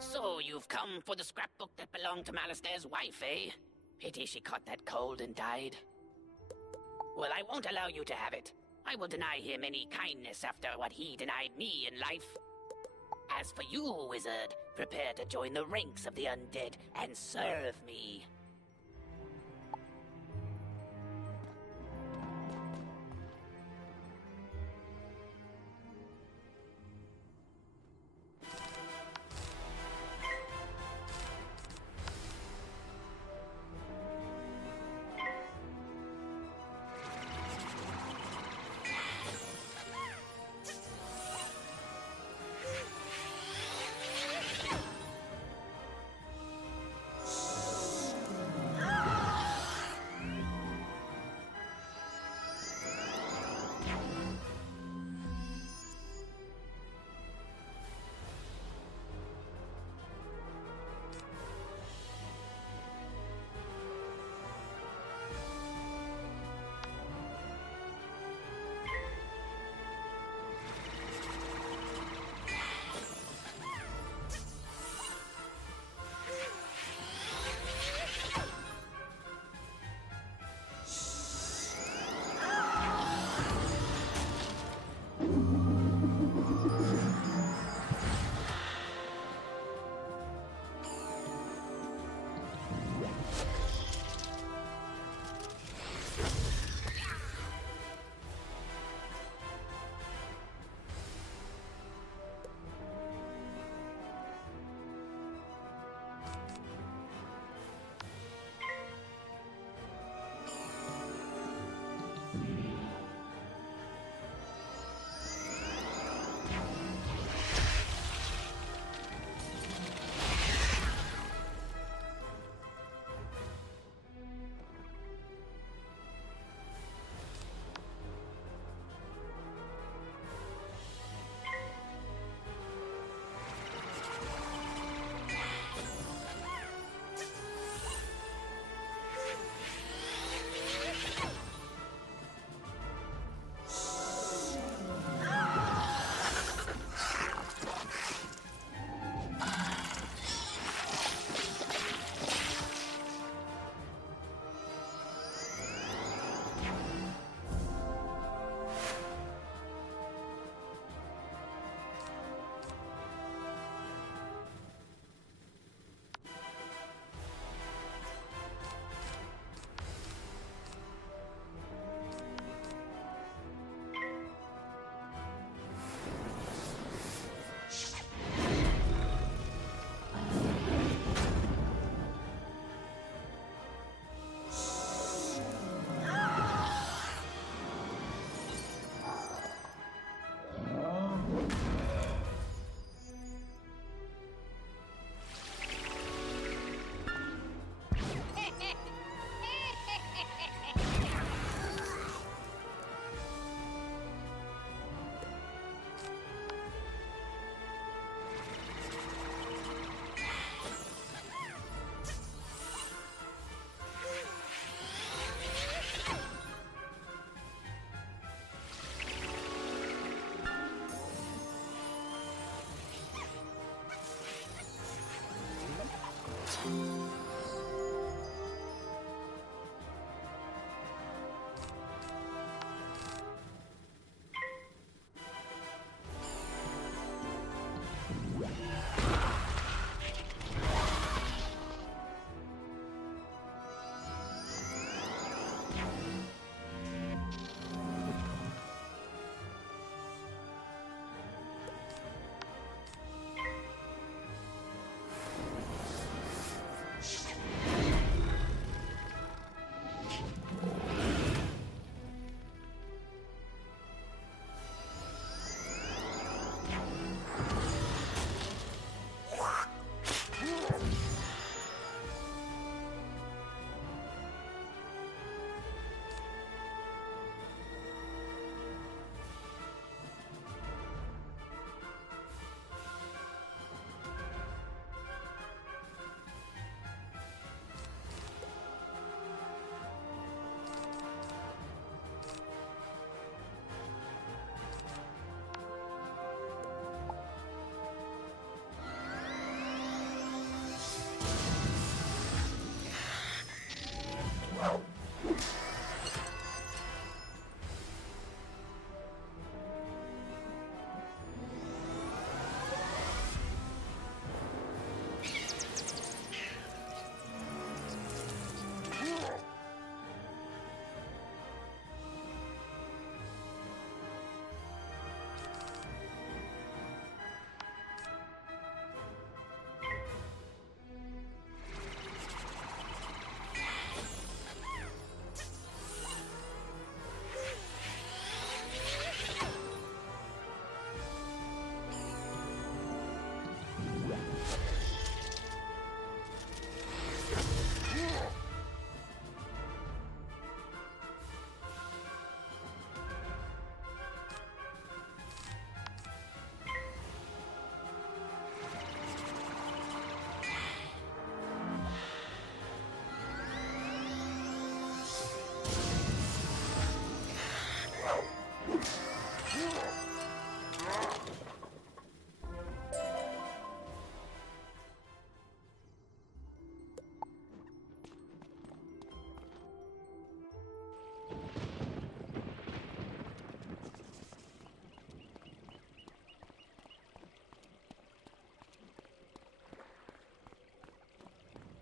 So you've come for the scrapbook that belonged to Malistair's wife, eh? Pity she caught that cold and died. Well, I won't allow you to have it. I will deny him any kindness after what he denied me in life. As for you, wizard, prepare to join the ranks of the undead and serve me.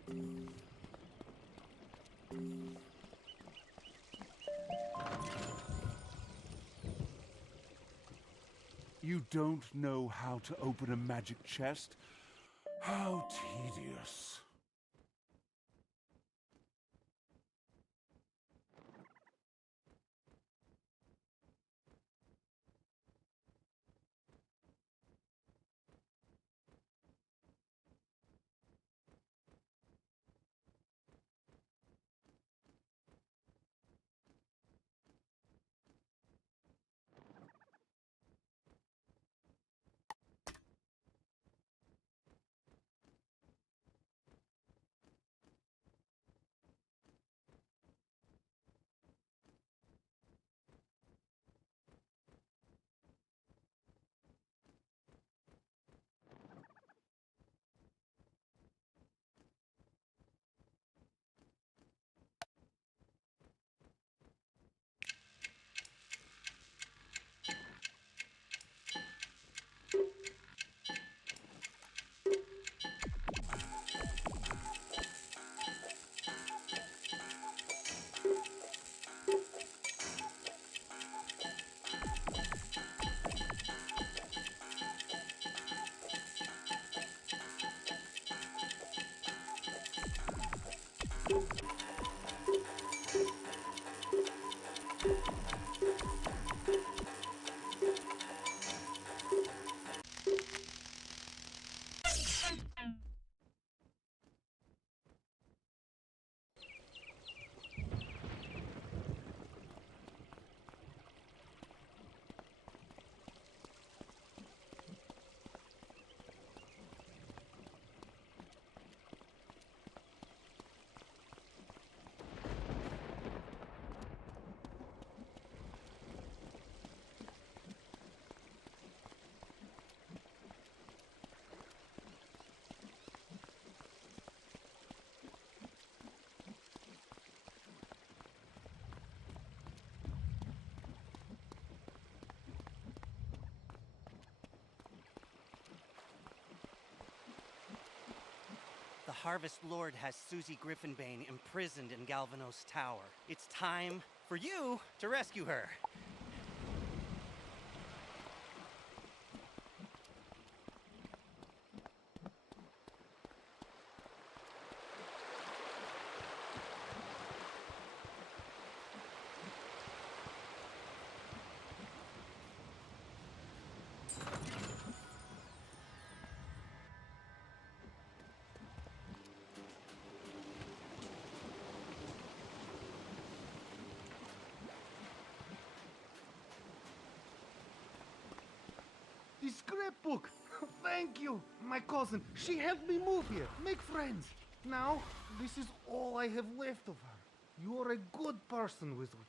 You don't know how to open a magic chest? How tedious. The Harvest Lord has Susie Griffinbane imprisoned in Galvanos Tower. It's time for you to rescue her. The scrapbook! Thank you! My cousin, she helped me move here, make friends. Now, this is all I have left of her. You are a good person, Wizard.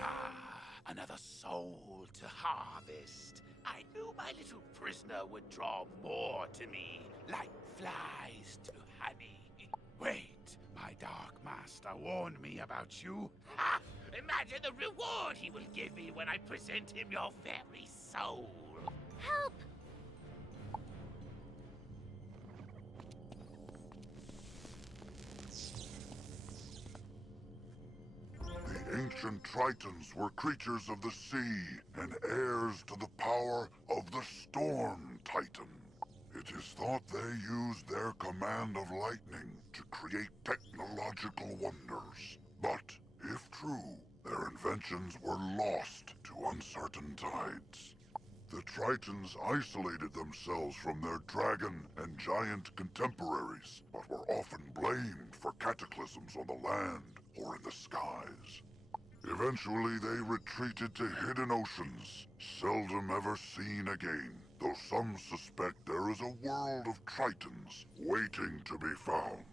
Ah, another soul to harvest. I knew my little prisoner would draw more to me, like flies to honey. Wait, my dark master warned me about you. Ha! Imagine the reward he will give me when I present him your very soul. Help! The ancient Tritons were creatures of the sea and heirs to the power of the Storm Titan. It is thought they used their command of lightning to create technological wonders. But, if true, their inventions were lost to uncertain tides. The Tritons isolated themselves from their dragon and giant contemporaries, but were often blamed for cataclysms on the land or in the skies. Eventually, they retreated to hidden oceans, seldom ever seen again, though some suspect there is a world of Tritons waiting to be found.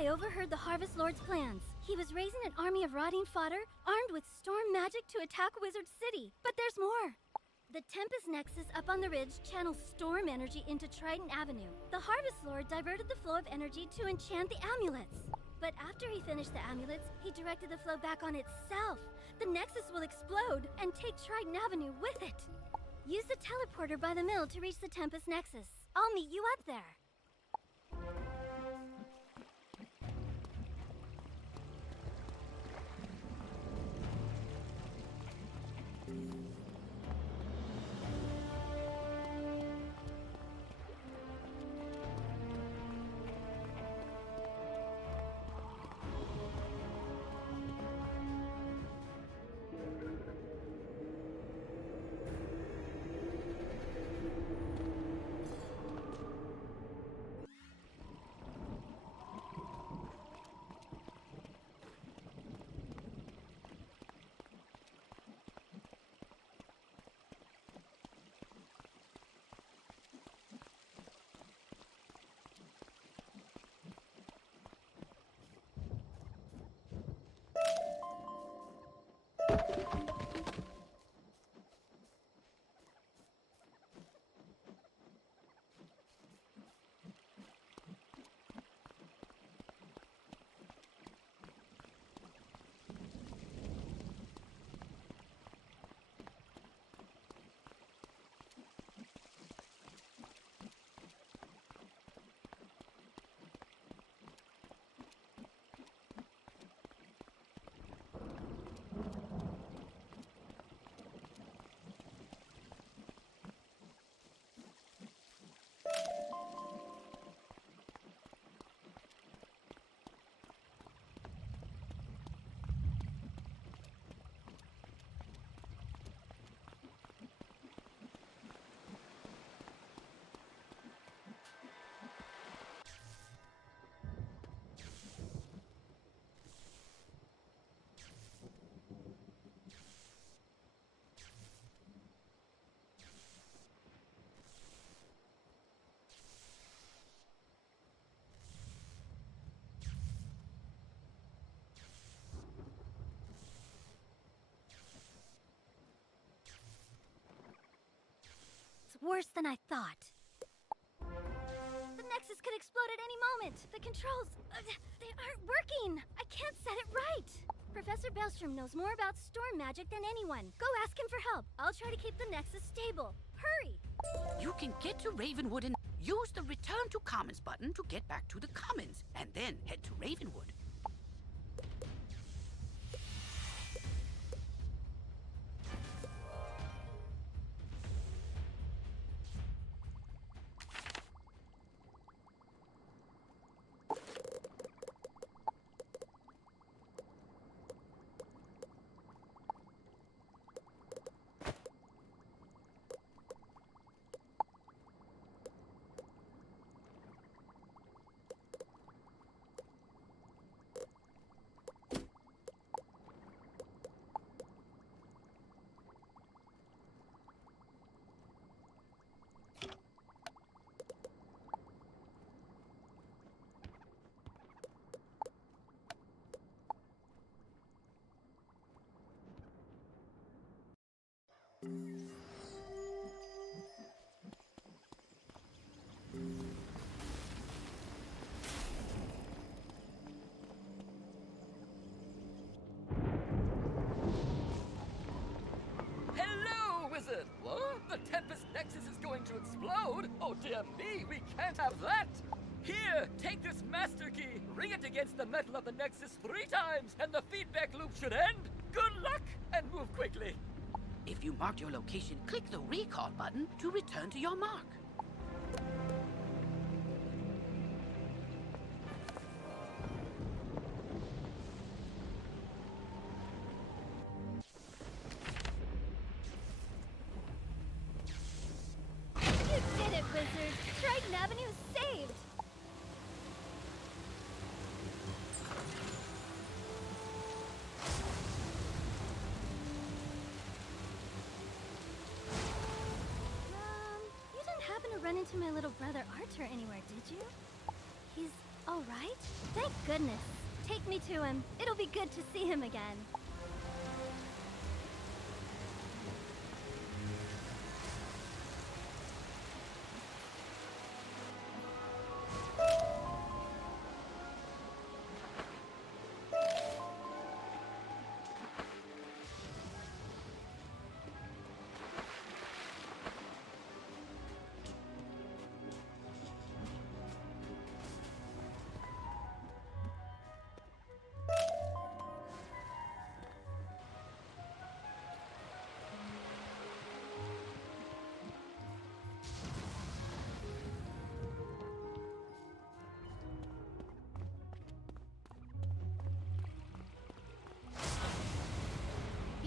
I overheard the Harvest Lord's plans. He was raising an army of rotting fodder, armed with storm magic to attack Wizard City. But there's more. The Tempest Nexus up on the ridge channels storm energy into Triton Avenue. The Harvest Lord diverted the flow of energy to enchant the amulets. But after he finished the amulets, he directed the flow back on itself. The Nexus will explode and take Triton Avenue with it. Use the teleporter by the mill to reach the Tempest Nexus. I'll meet you up there. Worse than I thought. The Nexus could explode at any moment. The controls, they aren't working. I can't set it right. Professor Bellstrom knows more about storm magic than anyone. Go ask him for help. I'll try to keep the Nexus stable. Hurry! You can get to Ravenwood and use the Return to Commons button to get back to the Commons, and then head to Ravenwood. What? The Tempest Nexus is going to explode? Oh dear me, we can't have that! Here, take this master key, ring it against the metal of the Nexus 3 times, and the feedback loop should end! Good luck, and move quickly! If you marked your location, click the recall button to return to your mark. You did it, Wizard! Triton Avenue is saved! You didn't happen to run into my little brother Arthur anywhere, did you? He's All right. Thank goodness. Take me to him. It'll be good to see him again.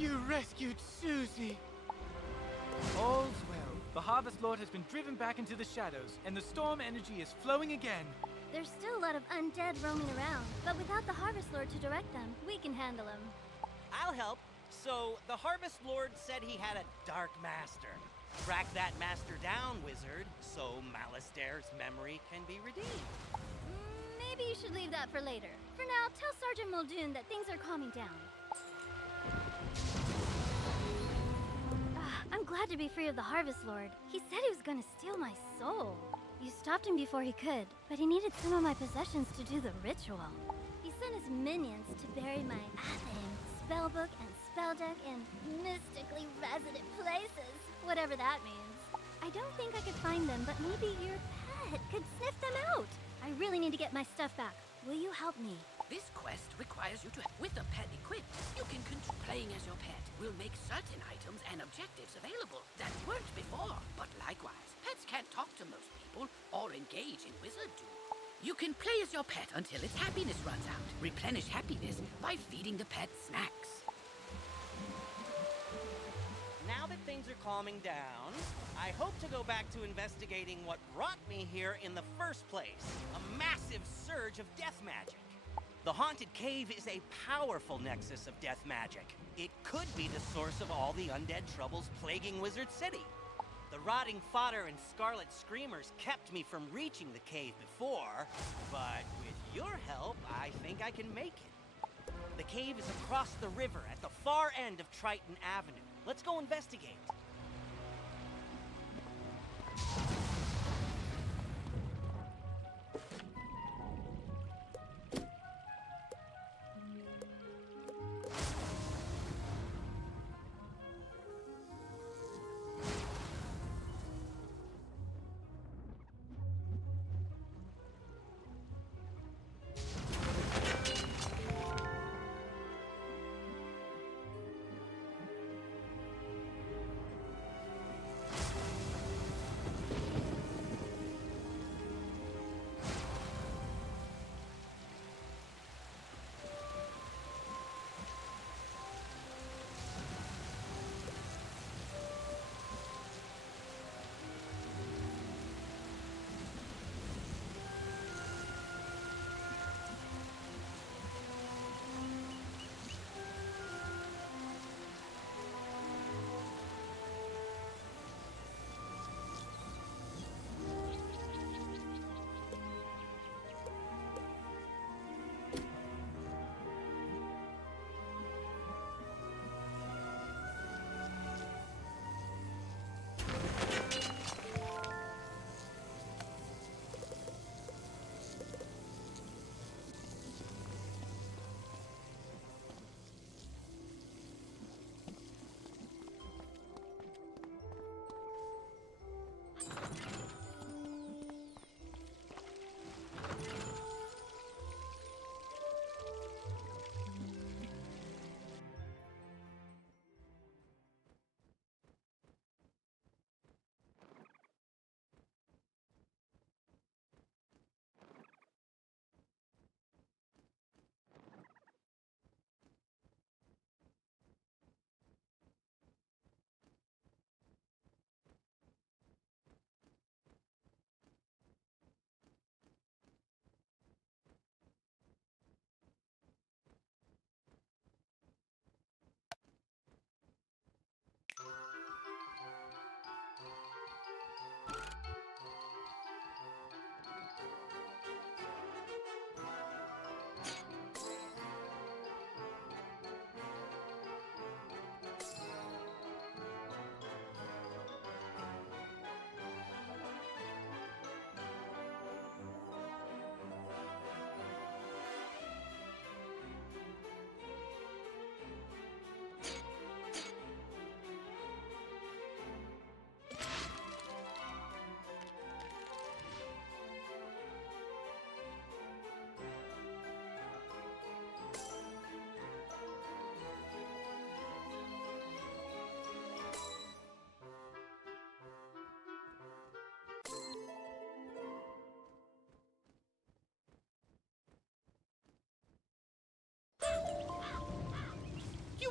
You rescued Susie! All's well. The Harvest Lord has been driven back into the shadows, and the storm energy is flowing again. There's still a lot of undead roaming around, but without the Harvest Lord to direct them, we can handle them. I'll help. So, the Harvest Lord said he had a Dark Master. Track that master down, wizard, so Malastaire's memory can be redeemed. Maybe you should leave that for later. For now, tell Sergeant Muldoon that things are calming down. I'm glad to be free of the Harvest Lord. He said he was gonna steal my soul. You stopped him before he could, but he needed some of my possessions to do the ritual. He sent his minions to bury my Athame, spellbook, and spell deck in mystically resident places, whatever that means. I don't think I could find them, but maybe your pet could sniff them out. I really need to get my stuff back. Will you help me? This quest requires you to, with a pet equipped, you can playing as your pet will make certain items and objectives available that weren't before. But likewise, pets can't talk to most people or engage in wizard duel. You can play as your pet until its happiness runs out. Replenish happiness by feeding the pet snacks. Now that things are calming down, I hope to go back to investigating what brought me here in the first place. A massive surge of death magic. The Haunted Cave is a powerful nexus of death magic. It could be the source of all the undead troubles plaguing Wizard City. The rotting fodder and scarlet screamers kept me from reaching the cave before, but with your help, I think I can make it. The cave is across the river at the far end of Triton Avenue. Let's go investigate.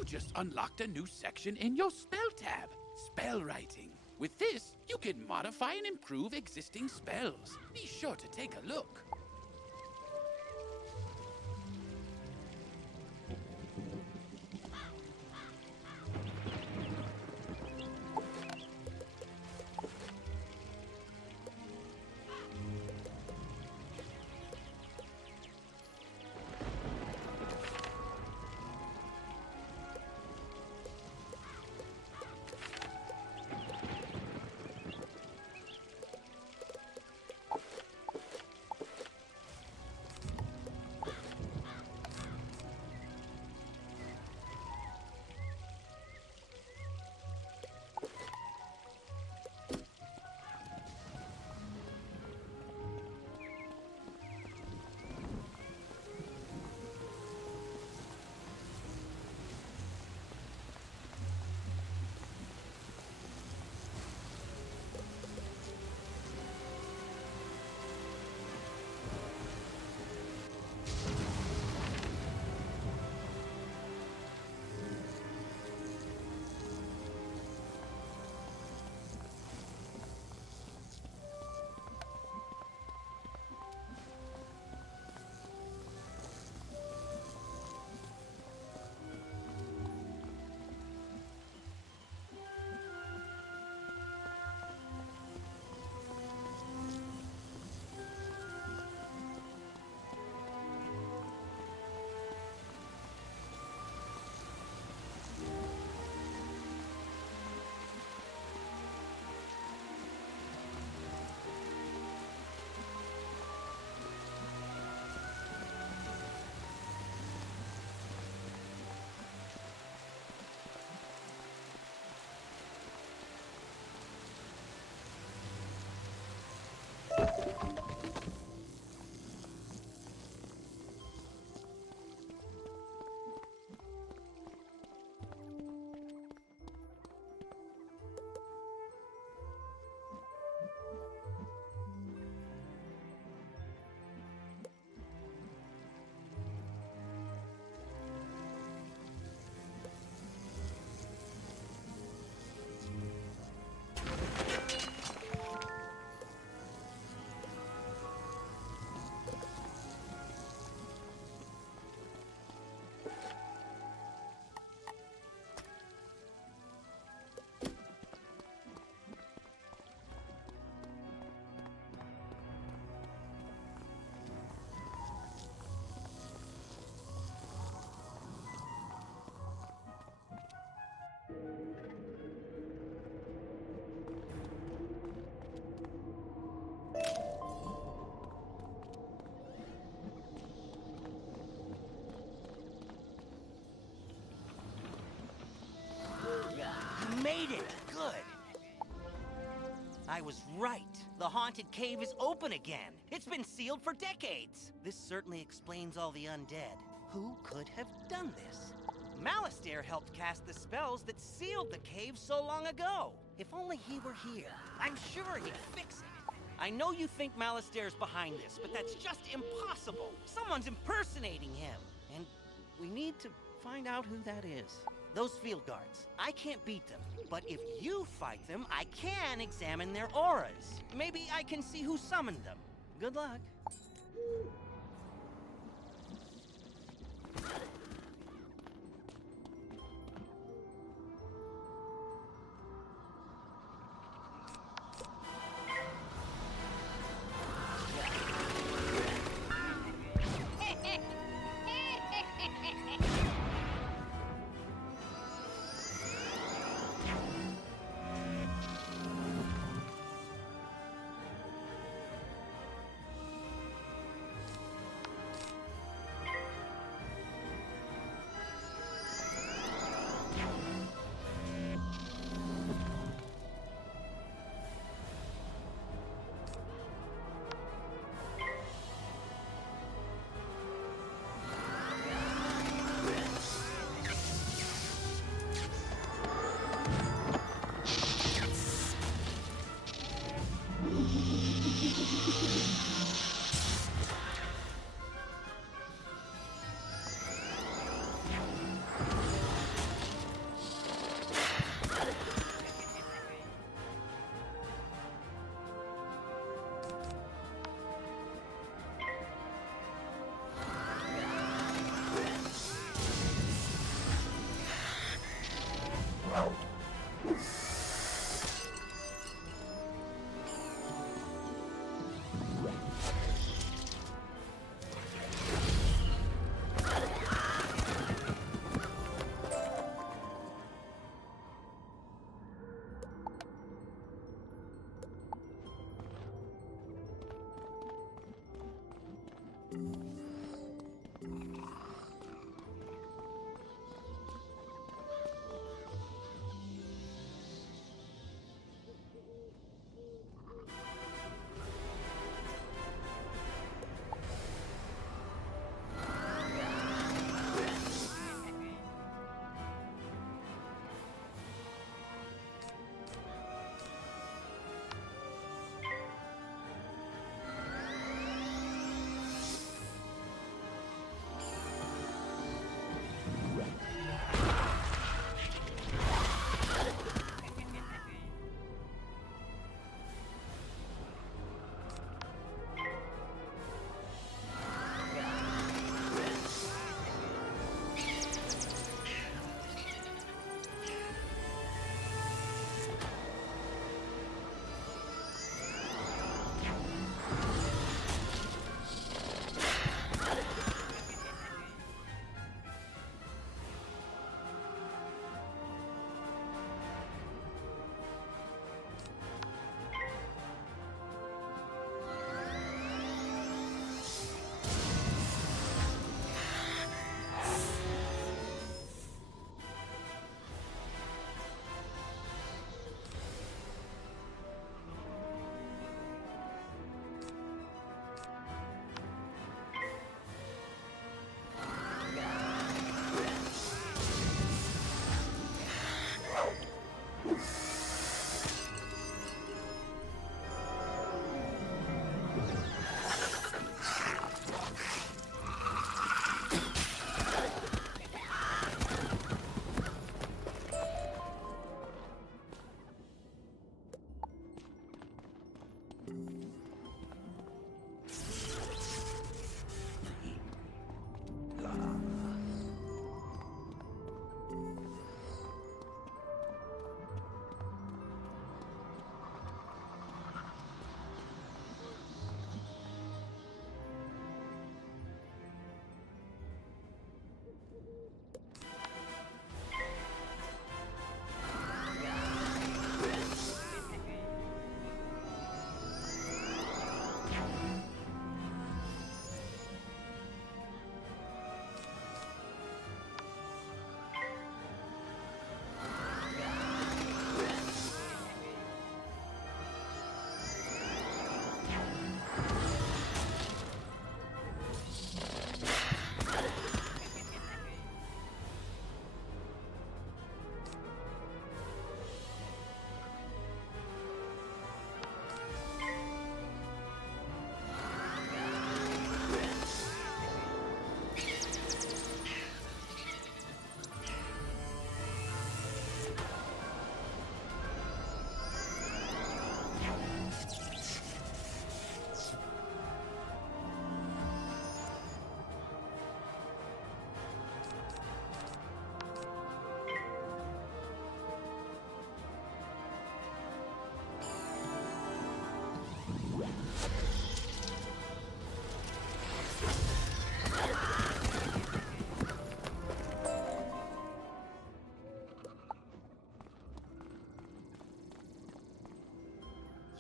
you just unlocked a new section in your spell tab, spell writing. With this, you can modify and improve existing spells. Be sure to take a look. Made it! Good! I was right. The haunted cave is open again. It's been sealed for decades. This certainly explains all the undead. Who could have done this? Malastare helped cast the spells that sealed the cave so long ago. If only he were here. I'm sure he'd fix it. I know you think Malastare's behind this, but that's just impossible. Someone's impersonating him. And we need to find out who that is. Those field guards, I can't beat them. But if you fight them, I can examine their auras. Maybe I can see who summoned them. Good luck.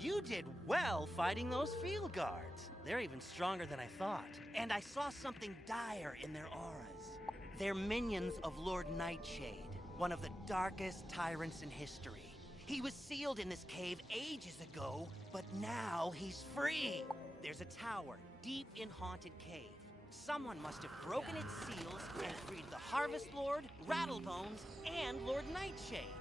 You did well fighting those field guards. They're even stronger than I thought. And I saw something dire in their auras. They're minions of Lord Nightshade, one of the darkest tyrants in history. He was sealed in this cave ages ago, but now he's free. There's a tower deep in Haunted Cave. Someone must have broken its seals and freed the Harvest Lord, Rattlebones, and Lord Nightshade.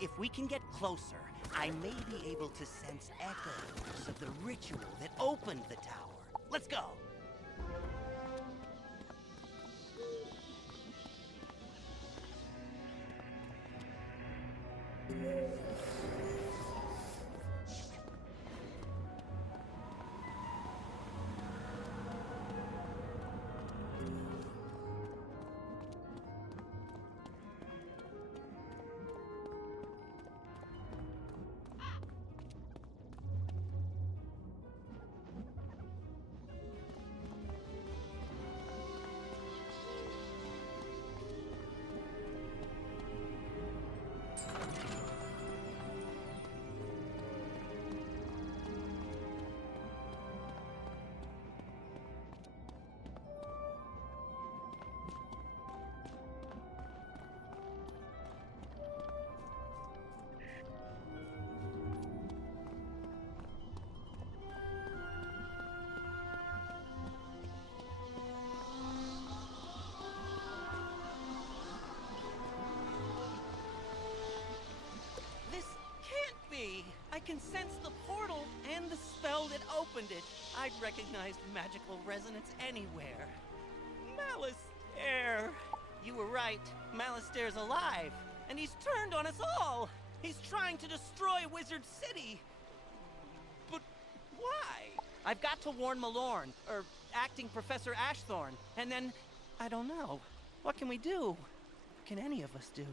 If we can get closer, I may be able to sense echoes of the ritual that opened the tower. Let's go! can sense the portal and the spell that opened it. I'd recognize the magical resonance anywhere. Malistaire! You were right. Malistaire's alive, and he's turned on us all. He's trying to destroy Wizard City. But why? I've got to warn Malorn, or acting Professor Ashthorn, and then, I don't know. What can we do? What can any of us do?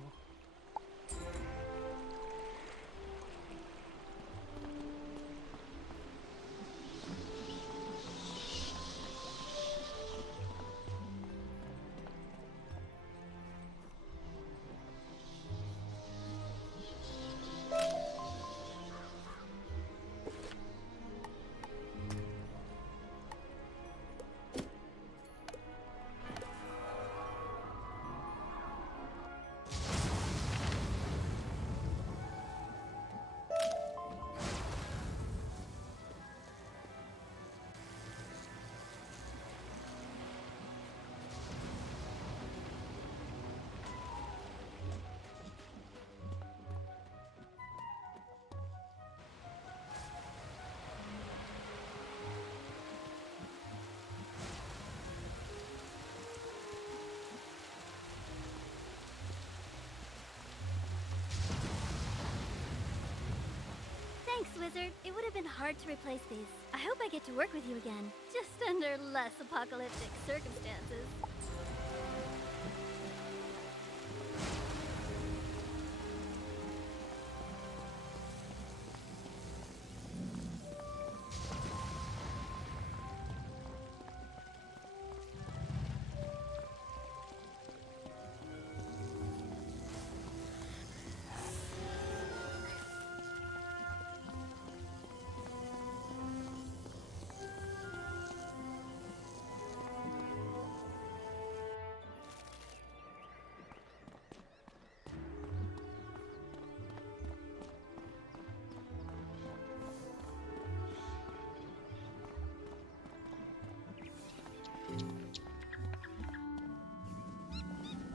Thanks, Wizard. It would have been hard to replace these. I hope I get to work with you again, just under less apocalyptic circumstances.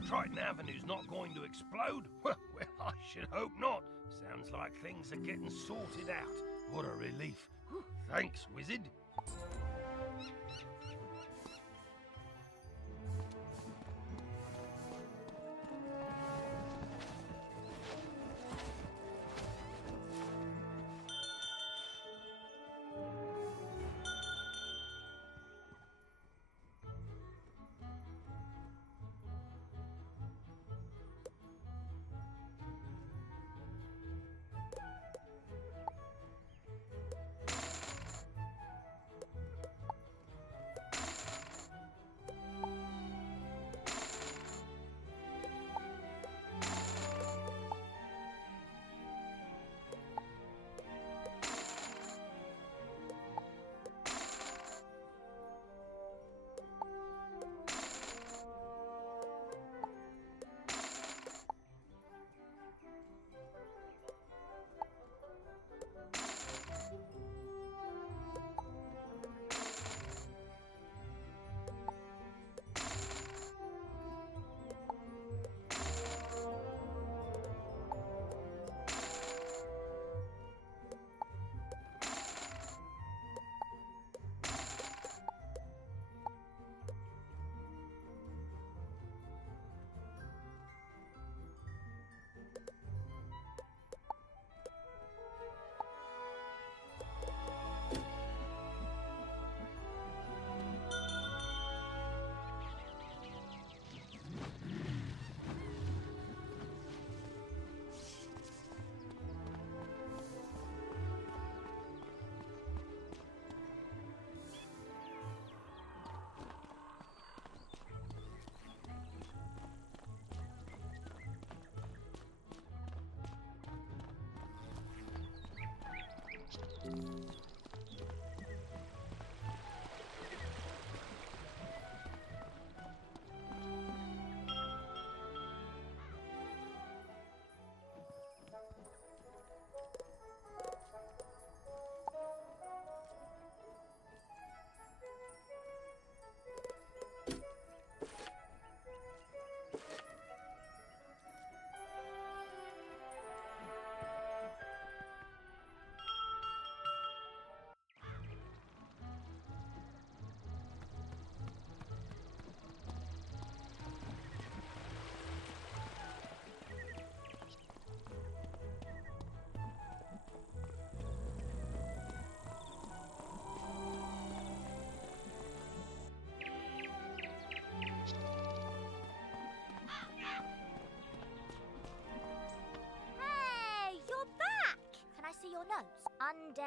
Triton Avenue's not going to explode? Well, I should hope not. Sounds like things are getting sorted out. What a relief. Thanks, Wizard.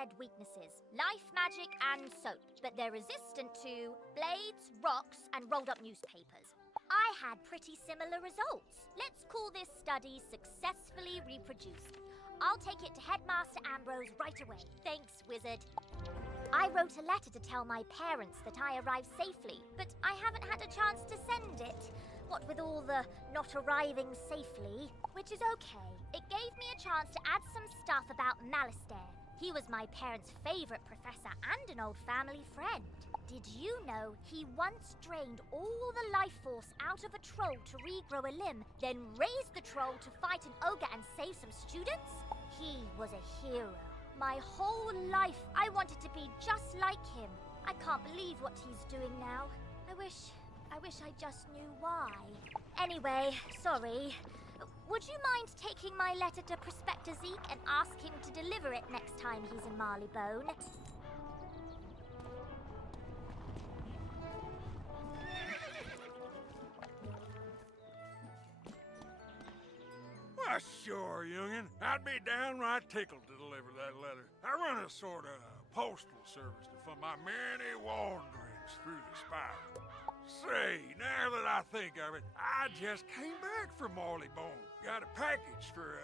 shared weaknesses, life magic and soap, but they're resistant to blades, rocks, and rolled up newspapers. I had pretty similar results. Let's call this study successfully reproduced. I'll take it to Headmaster Ambrose right away. Thanks, wizard. I wrote a letter to tell my parents that I arrived safely, but I haven't had a chance to send it. What with all the not arriving safely, which is okay. It gave me a chance to add some stuff about Malastair. He was my parents' favorite professor and an old family friend. Did you know he once drained all the life force out of a troll to regrow a limb, then raised the troll to fight an ogre and save some students? He was a hero. My whole life I wanted to be just like him. I can't believe what he's doing now. I wish I just knew why. Anyway, sorry. Would you mind taking my letter to Prospector Zeke and ask him to deliver it next time he's in Marleybone? Why, sure, youngin'. I'd be downright tickled to deliver that letter. I run a sort of postal service for my many wanderings through the spiral. Say, now that I think of it, I just came back from Marleybone. Got a package for,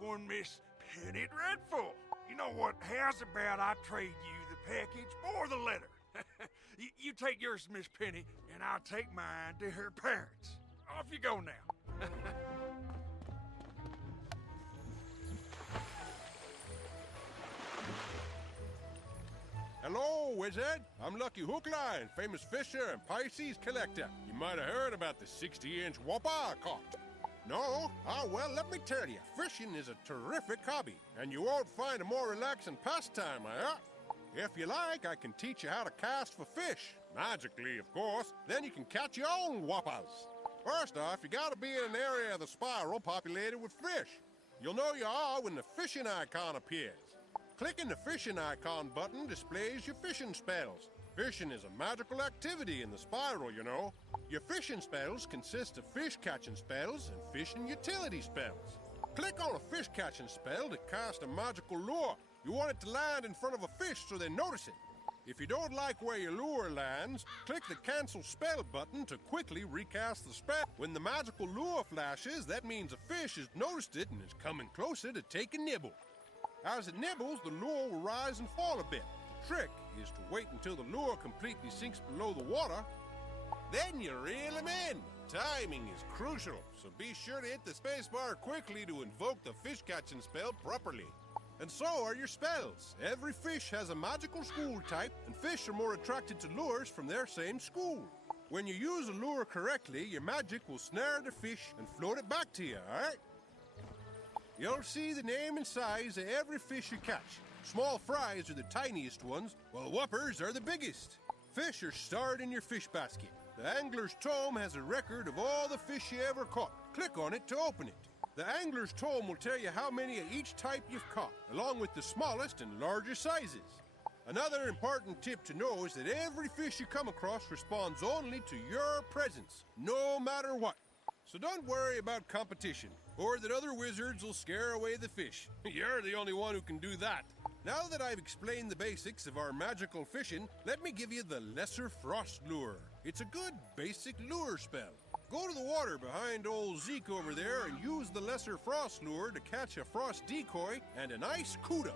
one Miss Penny Dreadful. You know what? How's about I trade you the package or the letter? You take yours to Miss Penny, and I'll take mine to her parents. Off you go now. Hello, Wizard. I'm Lucky Hookline, famous fisher and Pisces collector. You might have heard about the 60-inch whopper I caught. No? Ah, well, let me tell you, fishing is a terrific hobby, and you won't find a more relaxing pastime, If you like, I can teach you how to cast for fish. Magically, of course. Then you can catch your own whoppers. First off, you gotta be in an area of the spiral populated with fish. You'll know you are when the fishing icon appears. Clicking the fishing icon button displays your fishing spells. Fishing is a magical activity in the spiral, you know. Your fishing spells consist of fish-catching spells and fishing utility spells. Click on a fish-catching spell to cast a magical lure. You want it to land in front of a fish so they notice it. If you don't like where your lure lands, click the Cancel Spell button to quickly recast the spell. When the magical lure flashes, that means a fish has noticed it and is coming closer to take a nibble. As it nibbles, the lure will rise and fall a bit. The trick is to wait until the lure completely sinks below the water. Then you reel him in. Timing is crucial, so be sure to hit the spacebar quickly to invoke the fish-catching spell properly. And so are your spells. Every fish has a magical school type, and fish are more attracted to lures from their same school. When you use a lure correctly, your magic will snare the fish and float it back to you, alright? You'll see the name and size of every fish you catch. Small fries are the tiniest ones, while whoppers are the biggest. Fish are stored in your fish basket. The Angler's Tome has a record of all the fish you ever caught. Click on it to open it. The Angler's Tome will tell you how many of each type you've caught, along with the smallest and largest sizes. Another important tip to know is that every fish you come across responds only to your presence, no matter what. So don't worry about competition, or that other wizards will scare away the fish. You're the only one who can do that. Now that I've explained the basics of our magical fishing, let me give you the Lesser Frost Lure. It's a good basic lure spell. Go to the water behind old Zeke over there and use the Lesser Frost Lure to catch a frost decoy and an ice cuda.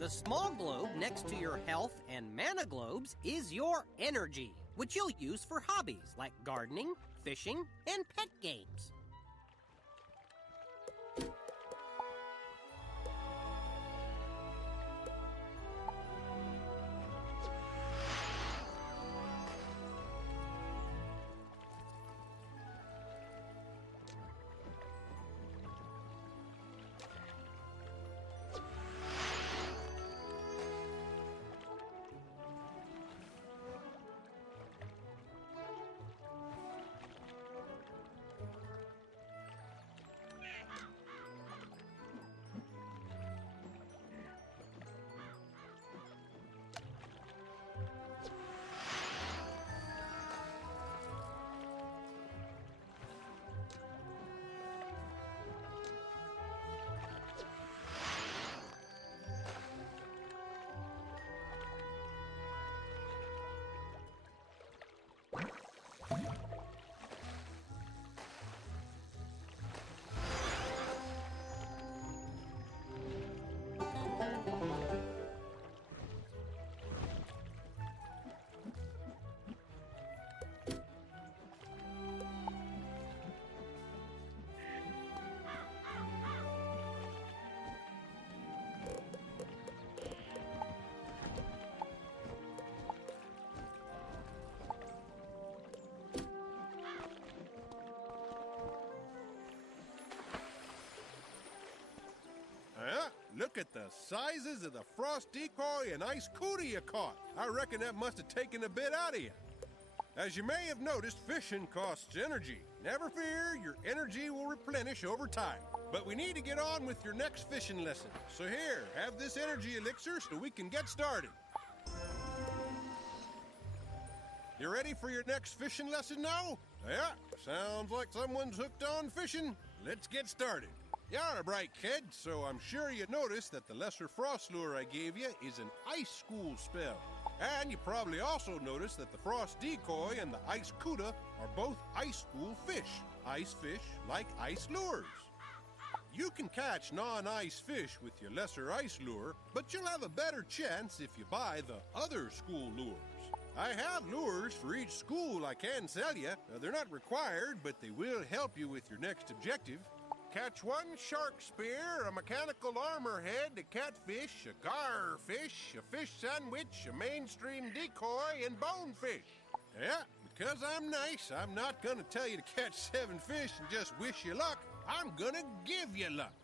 The small globe next to your health and mana globes is your energy, which you'll use for hobbies like gardening, fishing, and pet games. Look at the sizes of the frost decoy and ice cootie you caught. I reckon that must have taken a bit out of you. As you may have noticed, fishing costs energy. Never fear, your energy will replenish over time. But we need to get on with your next fishing lesson. So here, have this energy elixir so we can get started. You ready for your next fishing lesson now? Yeah, sounds like someone's hooked on fishing. Let's get started. You're a bright kid, so I'm sure you noticed that the lesser frost lure I gave you is an ice school spell. And you probably also noticed that the frost decoy and the ice cuda are both ice school fish. Ice fish like ice lures. You can catch non-ice fish with your lesser ice lure, but you'll have a better chance if you buy the other school lures. I have lures for each school I can sell you. They're not required, but they will help you with your next objective. Catch one shark spear, a mechanical armor head, a catfish, a garfish, a fish sandwich, a mainstream decoy, and bonefish. Yeah, because I'm nice, I'm not gonna tell you to catch 7 fish and just wish you luck. I'm gonna give you luck.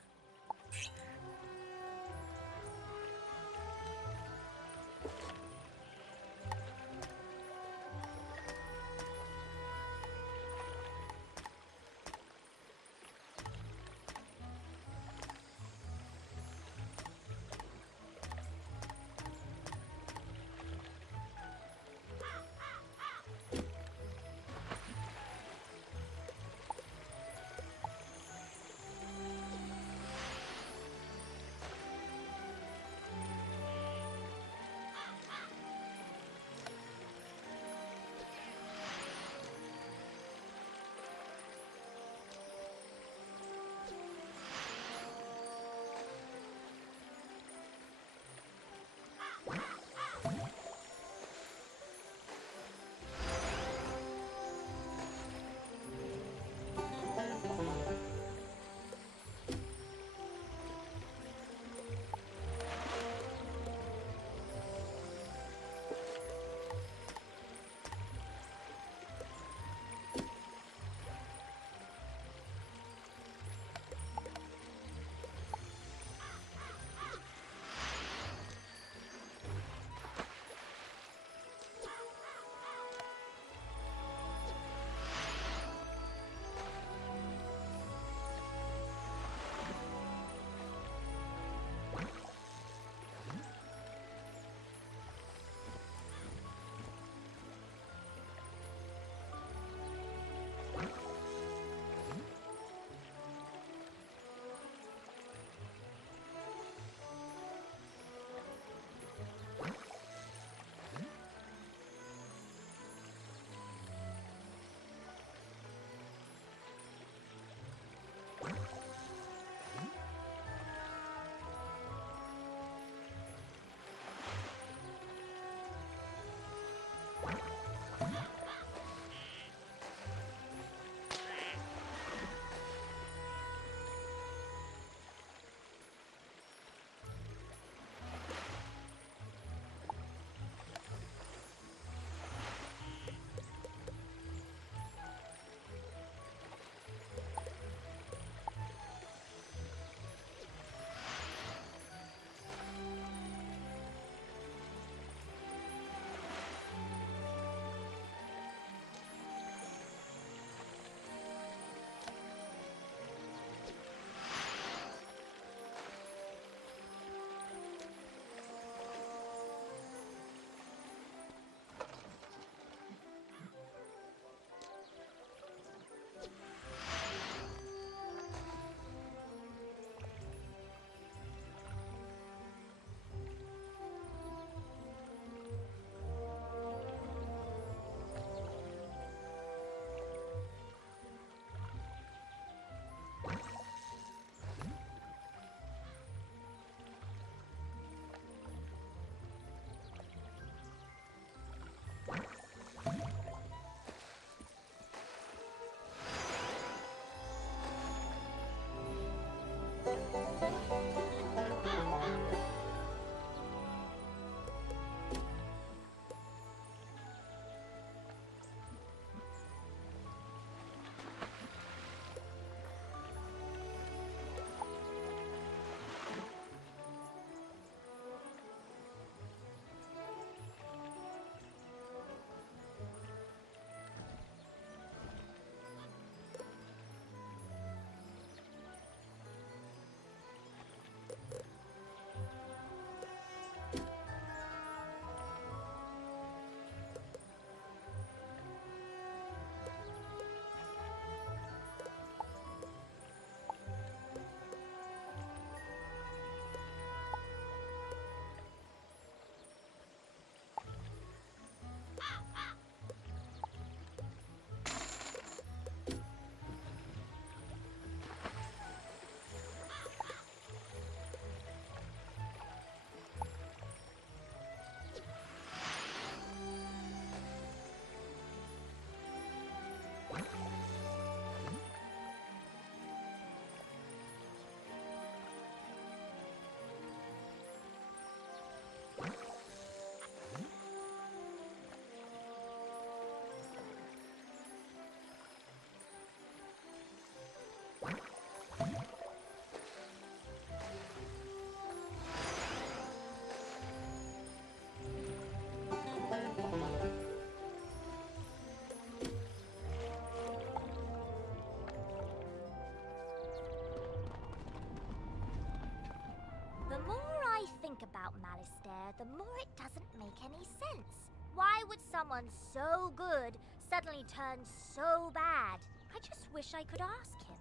Alistair, the more it doesn't make any sense. Why would someone so good suddenly turn so bad? I just wish I could ask him.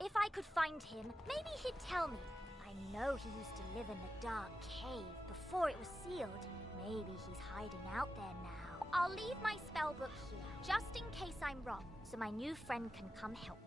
If I could find him, maybe he'd tell me. I know he used to live in the dark cave before it was sealed. Maybe he's hiding out there now. I'll leave my spellbook here, just in case I'm wrong, so my new friend can come help me.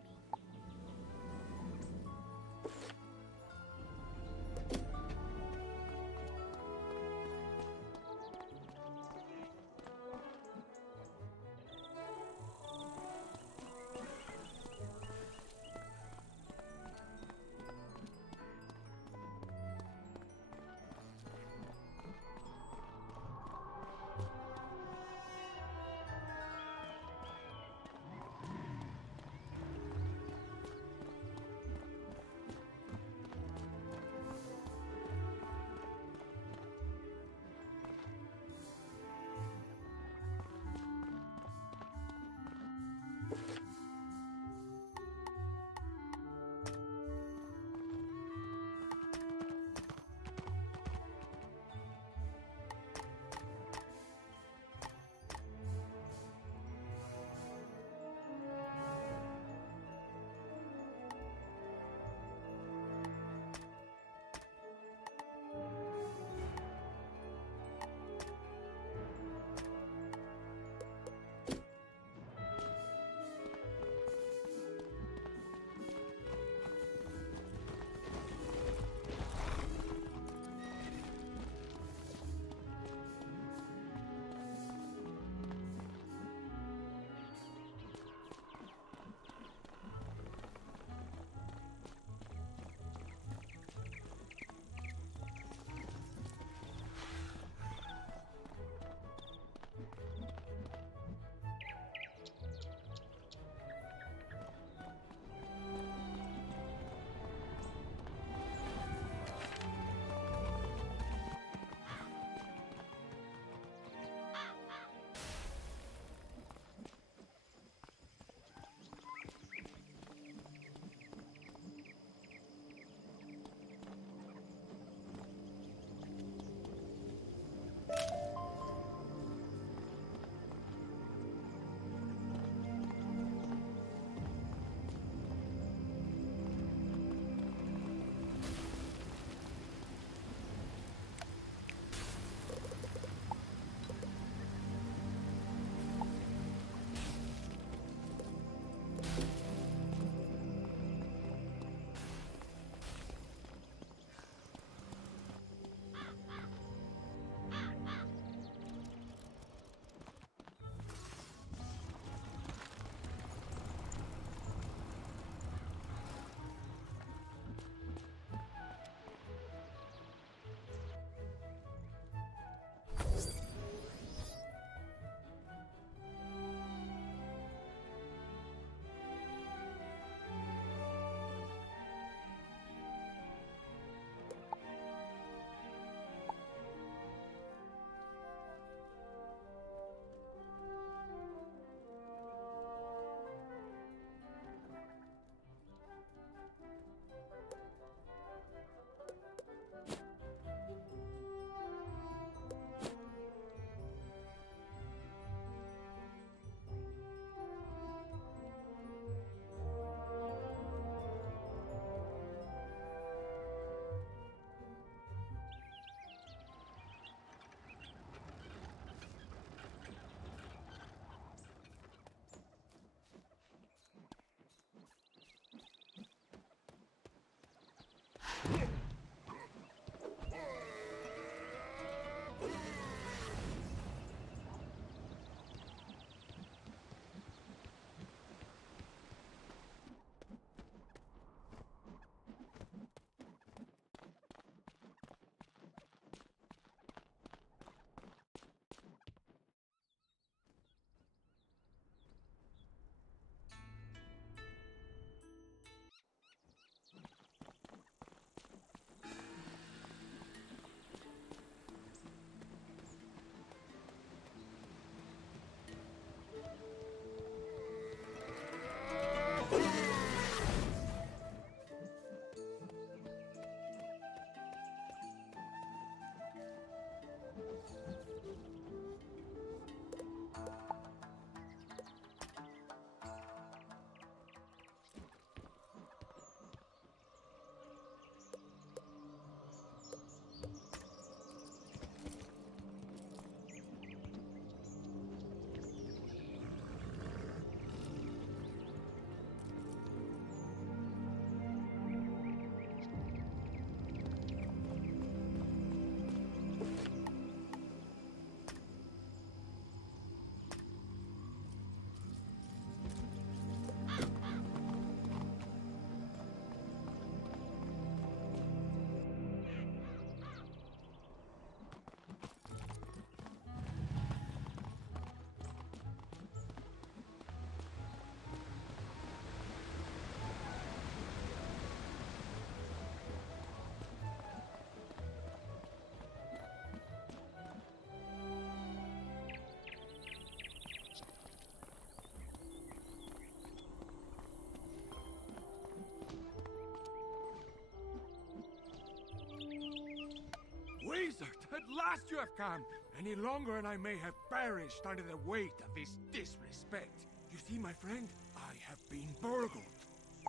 last you have come. Any longer and I may have perished under the weight of this disrespect. You see, my friend, I have been burgled.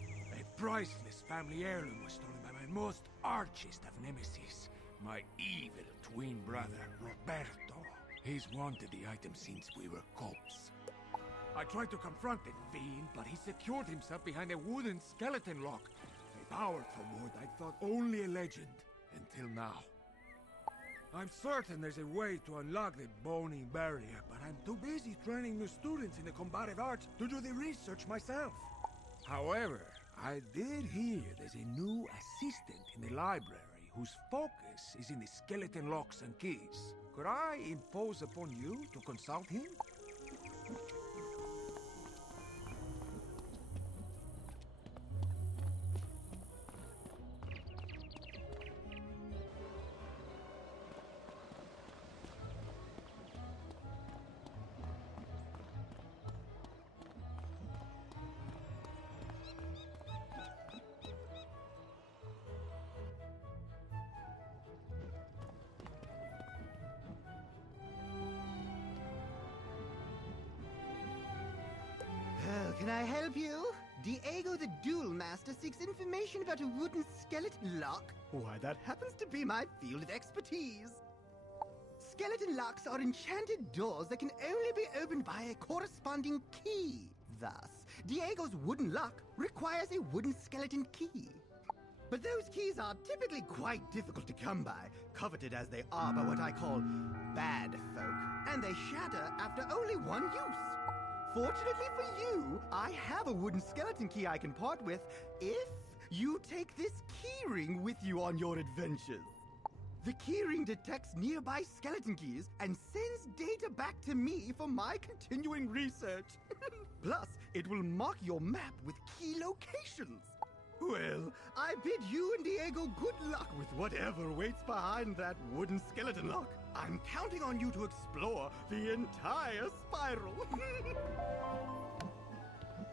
A priceless family heirloom was stolen by my most archest of nemesis, my evil twin brother, Roberto. He's wanted the item since we were cops. I tried to confront the fiend, but he secured himself behind a wooden skeleton lock. A powerful word I thought only a legend, until now. I'm certain there's a way to unlock the bony barrier, but I'm too busy training new students in the combative arts to do the research myself. However, I did hear there's a new assistant in the library whose focus is in the skeleton locks and keys. Could I impose upon you to consult him? Can I help you? Diego the Duel Master seeks information about a wooden skeleton lock. Why, that happens to be my field of expertise. Skeleton locks are enchanted doors that can only be opened by a corresponding key. Thus, Diego's wooden lock requires a wooden skeleton key. But those keys are typically quite difficult to come by, coveted as they are by what I call bad folk, and they shatter after only one use. Fortunately for you, I have a wooden skeleton key I can part with if you take this keyring with you on your adventures. The keyring detects nearby skeleton keys and sends data back to me for my continuing research. Plus, it will mark your map with key locations. Well, I bid you and Diego good luck with whatever waits behind that wooden skeleton lock. I'm counting on you to explore the entire spiral.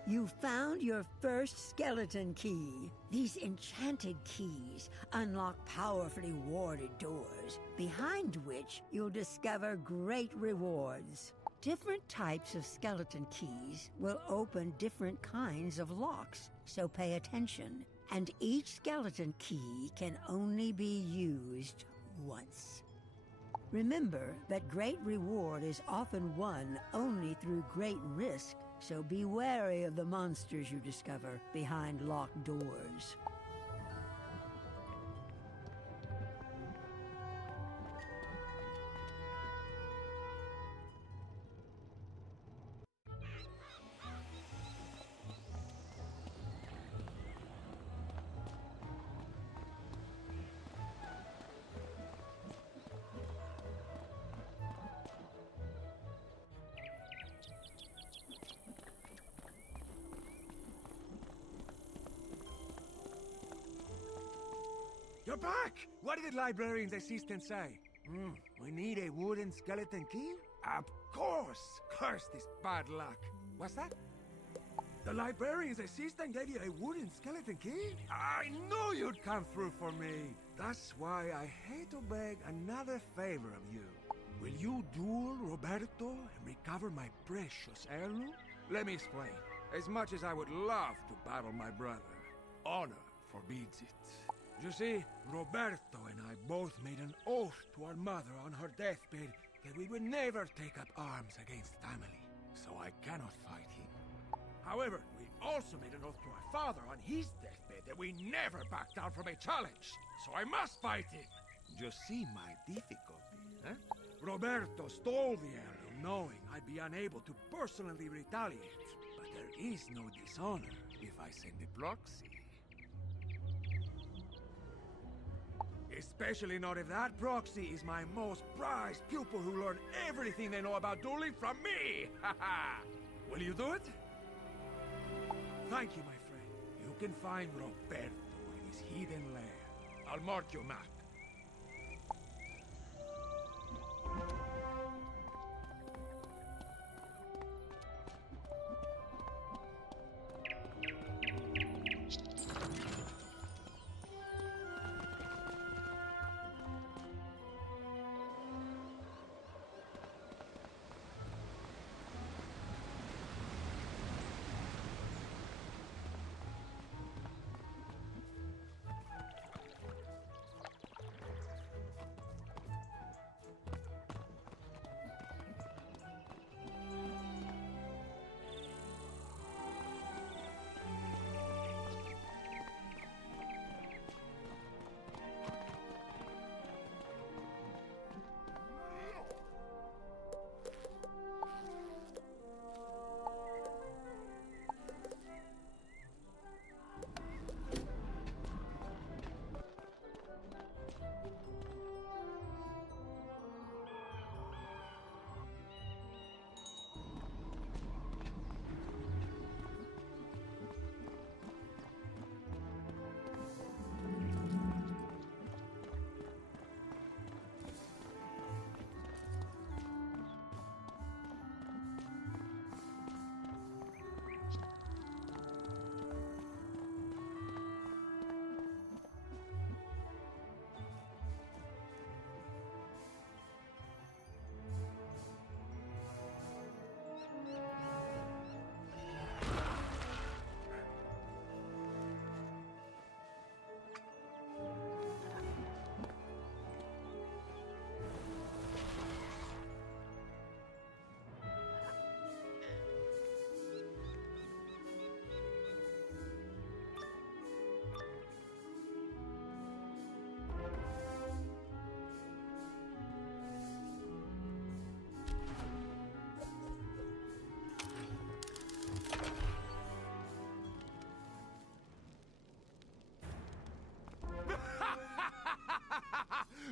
You found your first skeleton key. These enchanted keys unlock powerfully warded doors, behind which you'll discover great rewards. Different types of skeleton keys will open different kinds of locks, so pay attention. And each skeleton key can only be used once. Remember that great reward is often won only through great risk, so be wary of the monsters you discover behind locked doors. You're back! What did the librarian's assistant say? We need a wooden skeleton key? Of course! Curse this bad luck. What's that? The librarian's assistant gave you a wooden skeleton key? I knew you'd come through for me. That's why I hate to beg another favor of you. Will you duel Roberto and recover my precious heirloom? Let me explain. As much as I would love to battle my brother, honor forbids it. You see, Roberto and I both made an oath to our mother on her deathbed that we would never take up arms against family, so I cannot fight him. However, we also made an oath to our father on his deathbed that we never back down from a challenge, so I must fight him. You see my difficulty, huh? Roberto stole the heirloom knowing I'd be unable to personally retaliate, but there is no dishonor if I send a proxy. Especially not if that proxy is my most prized pupil who learned everything they know about dueling from me! Haha! Will you do it? Thank you, my friend. You can find Roberto in his hidden lair. I'll mark your map.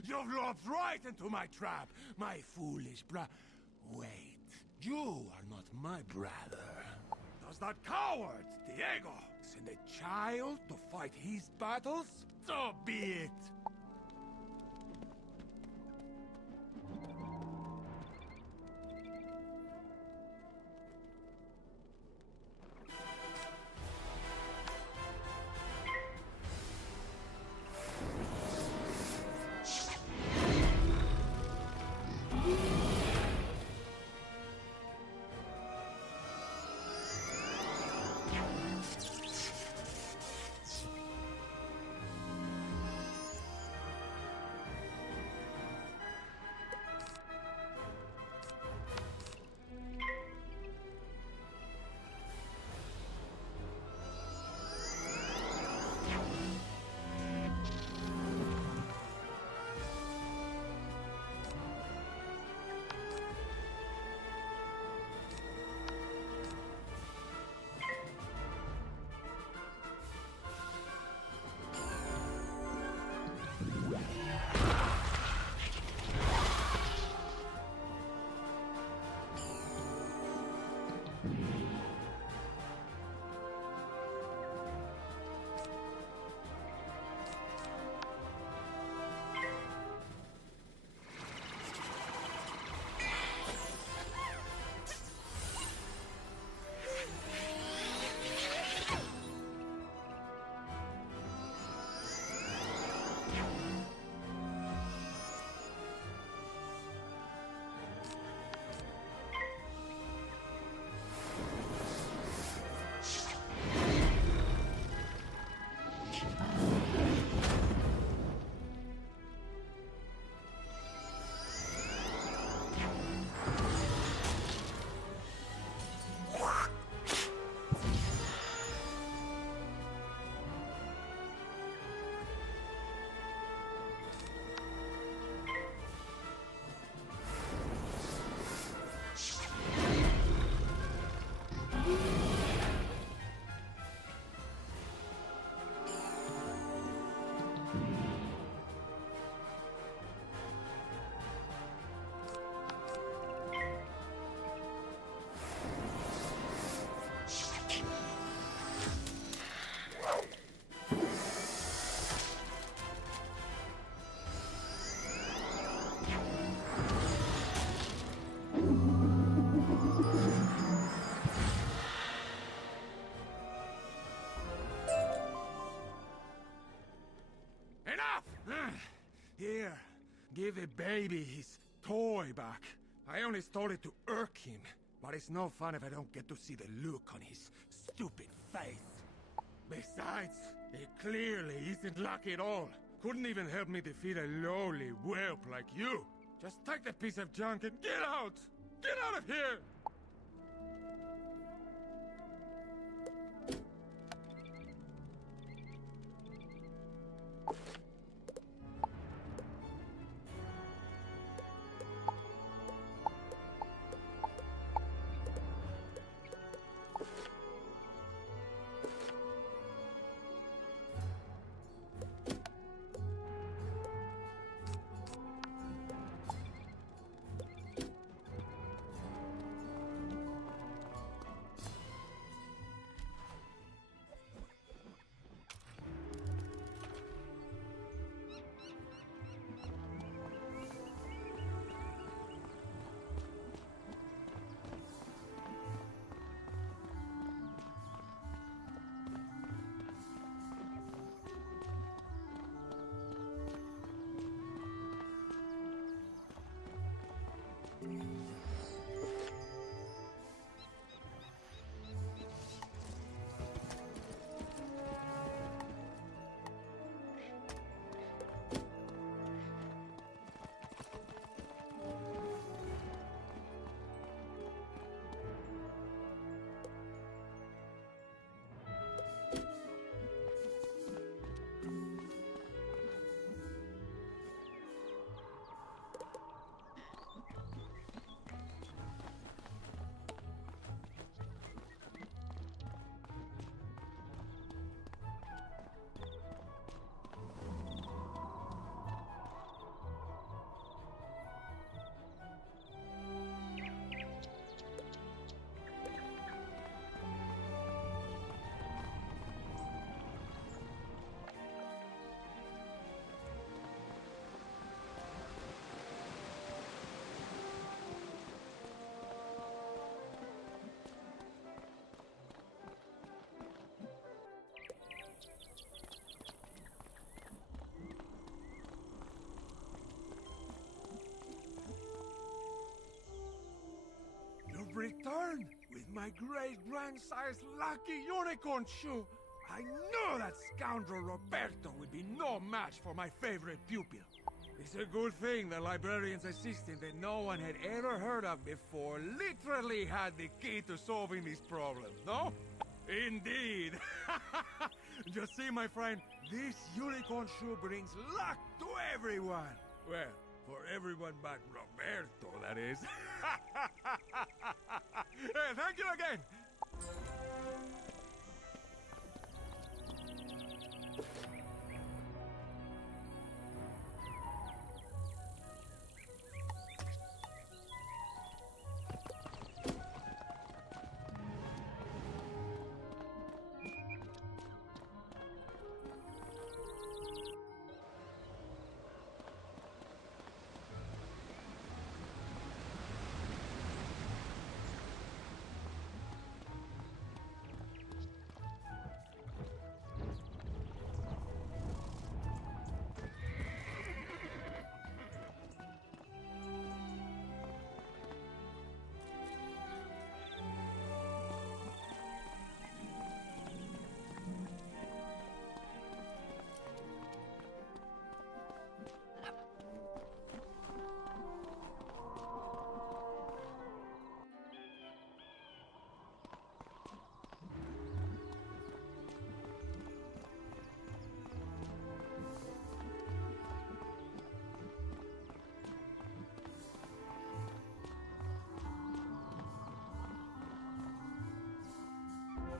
You've lopped right into my trap, my foolish Wait, you are not my brother. Does that coward, Diego, send a child to fight his battles? So be it. Here, give the baby his toy back. I only stole it to irk him, but it's no fun if I don't get to see the look on his stupid face. Besides, he clearly isn't lucky at all. Couldn't even help me defeat a lowly whelp like you. Just take the piece of junk and get out! Get out of here! returned with my great-grandsire lucky unicorn shoe. I knew that scoundrel Roberto would be no match for my favorite pupil. It's a good thing the librarian's assistant that no one had ever heard of before literally had the key to solving these problems, no? Indeed. Just see, my friend, this unicorn shoe brings luck to everyone. Well, for everyone but Roberto, that is. Thank you again.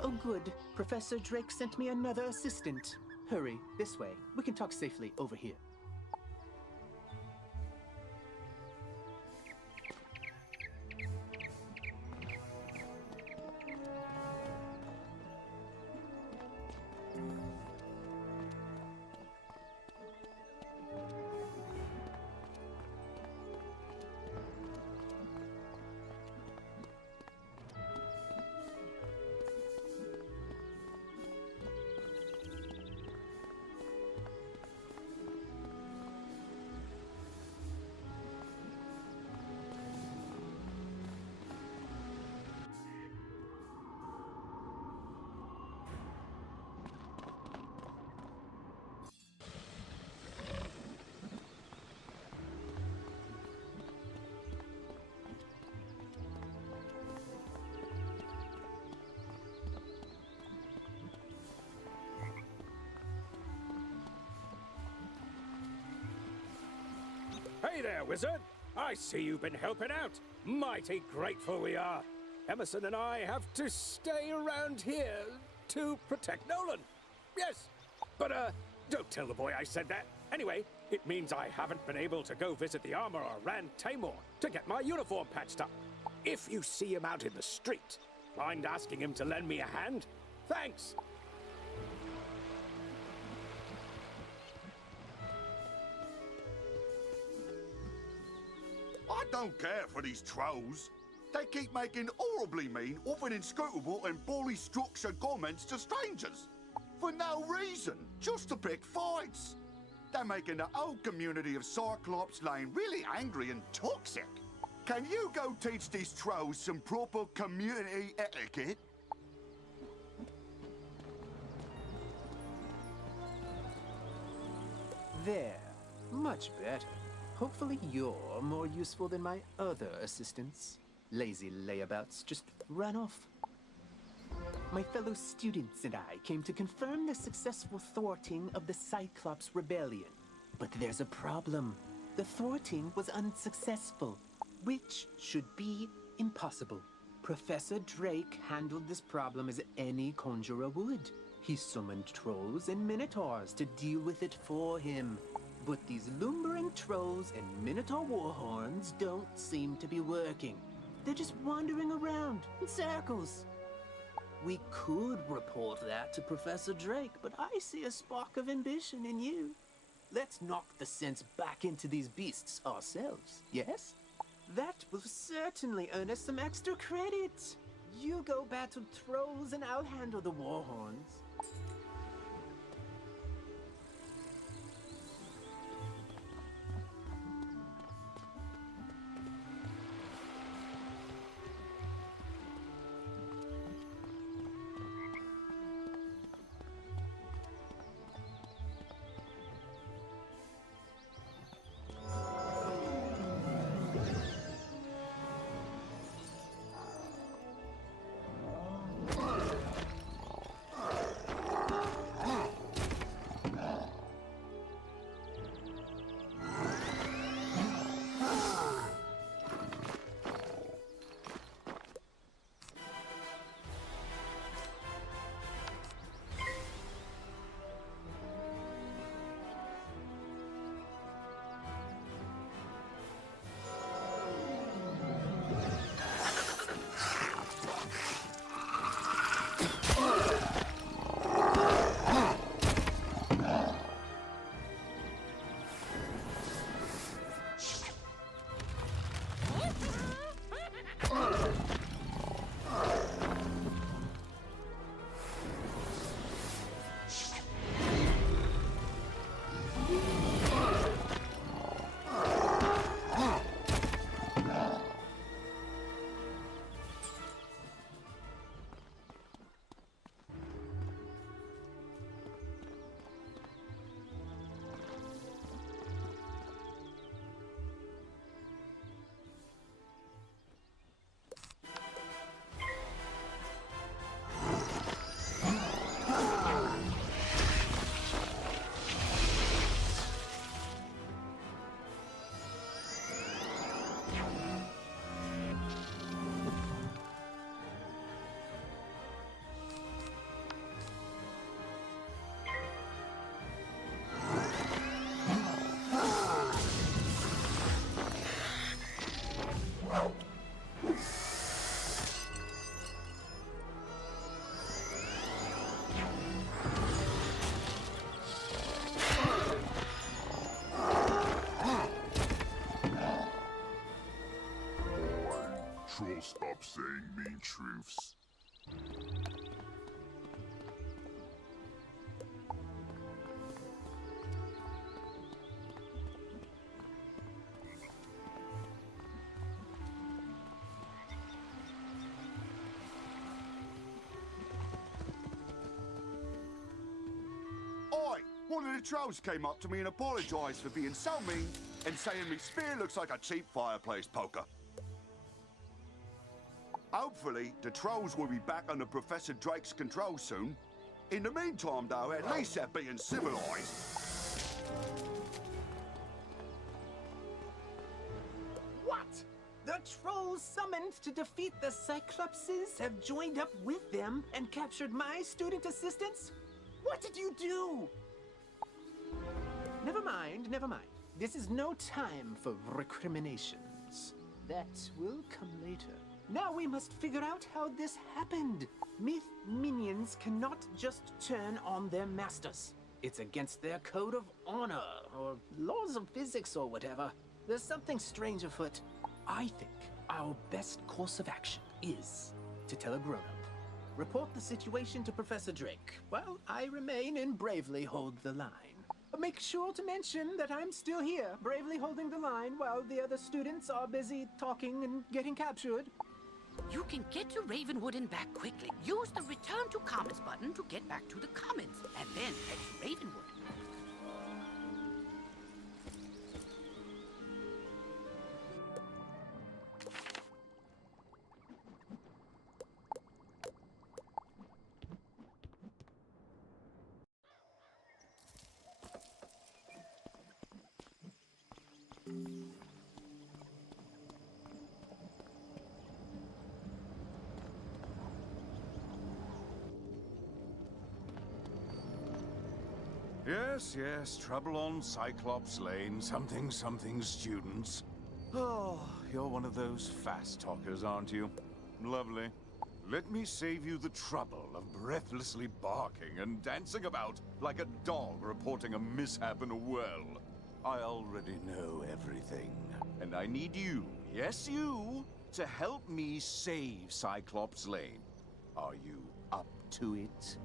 Oh, good. Professor Drake sent me another assistant. Hurry, this way. We can talk safely over here. Hey there, wizard! I see you've been helping out. Mighty grateful we are. Emerson and I have to stay around here to protect Nolan. Yes, but don't tell the boy I said that. Anyway, it means I haven't been able to go visit the armorer Rand Tamor to get my uniform patched up. If you see him out in the street, mind asking him to lend me a hand? Thanks! I don't care for these trolls. They keep making horribly mean, often inscrutable and bully structured comments to strangers. For no reason, just to pick fights. They're making the whole community of Cyclops Lane really angry and toxic. Can you go teach these trolls some proper community etiquette? There. Much better. Hopefully you're more useful than my other assistants. Lazy layabouts just run off. My fellow students and I came to confirm the successful thwarting of the Cyclops Rebellion. But there's a problem. The thwarting was unsuccessful, which should be impossible. Professor Drake handled this problem as any conjurer would. He summoned trolls and minotaurs to deal with it for him. But these lumbering trolls and minotaur warhorns don't seem to be working. They're just wandering around in circles. We could report that to Professor Drake, but I see a spark of ambition in you. Let's knock the sense back into these beasts ourselves, yes? That will certainly earn us some extra credit. You go battle trolls and I'll handle the warhorns. troll stop saying mean truths. Oi! One of the trolls came up to me and apologised for being so mean and saying me spear looks like a cheap fireplace poker. Hopefully, the trolls will be back under Professor Drake's control soon. In the meantime, though, at least they're being civilised. What? The trolls summoned to defeat the Cyclopses have joined up with them and captured my student assistants? What did you do? Never mind, never mind. This is no time for recriminations. That will come later. Now we must figure out how this happened. Myth minions cannot just turn on their masters. It's against their code of honor, or laws of physics, or whatever. There's something strange afoot. I think our best course of action is to tell a grown-up. Report the situation to Professor Drake, while I remain and bravely hold the line. Make sure to mention that I'm still here, bravely holding the line while the other students are busy talking and getting captured. You can get to Ravenwood and back quickly. Use the Return to Commons button to get back to the Commons, and then head to Ravenwood. Yes, yes, trouble on Cyclops Lane, something, students. Oh, you're one of those fast talkers, aren't you? Lovely. Let me save you the trouble of breathlessly barking and dancing about like a dog reporting a mishap in a well. I already know everything, and I need you, yes you, to help me save Cyclops Lane. Are you up to it?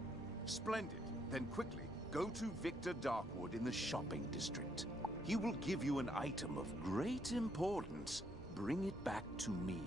Splendid. Then quickly, go to Victor Darkwood in the shopping district. He will give you an item of great importance. Bring it back to me.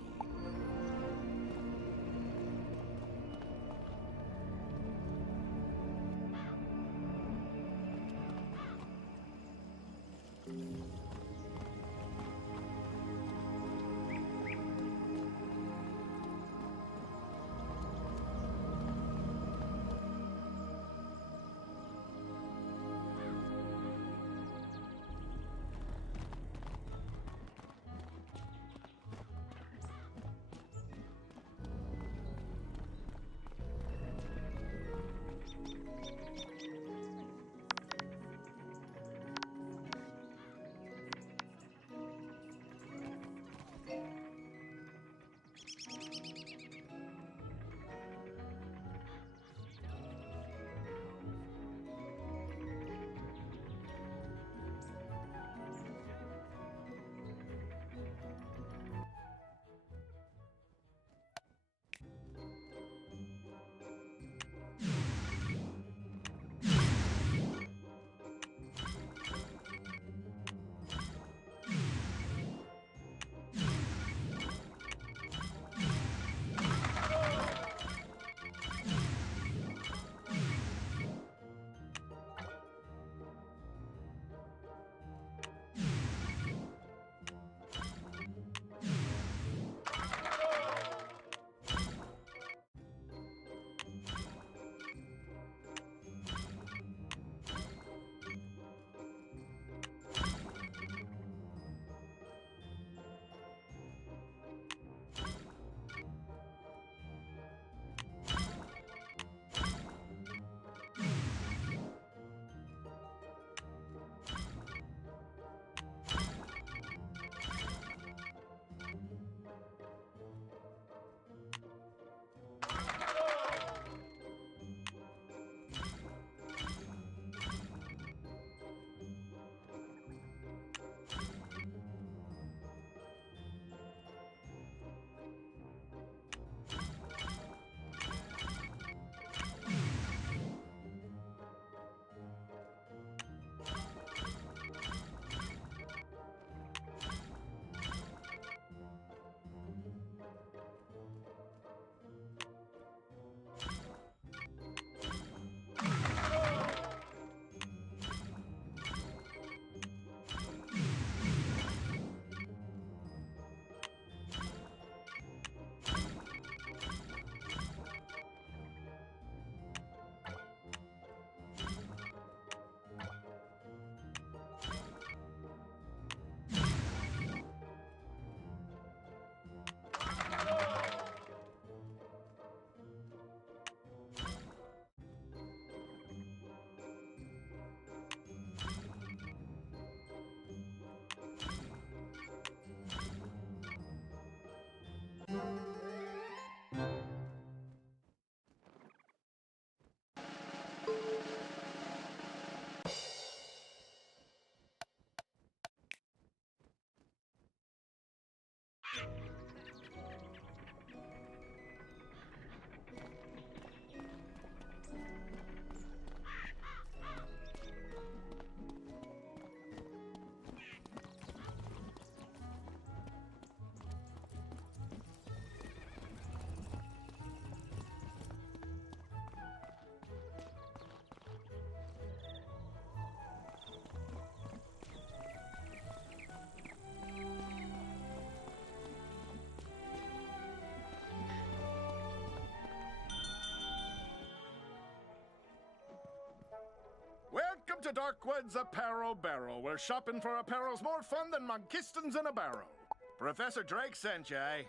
to Darkwood's Apparel Barrel, where shopping for apparel's more fun than monkistons in a barrel. Professor Drake sent you, eh?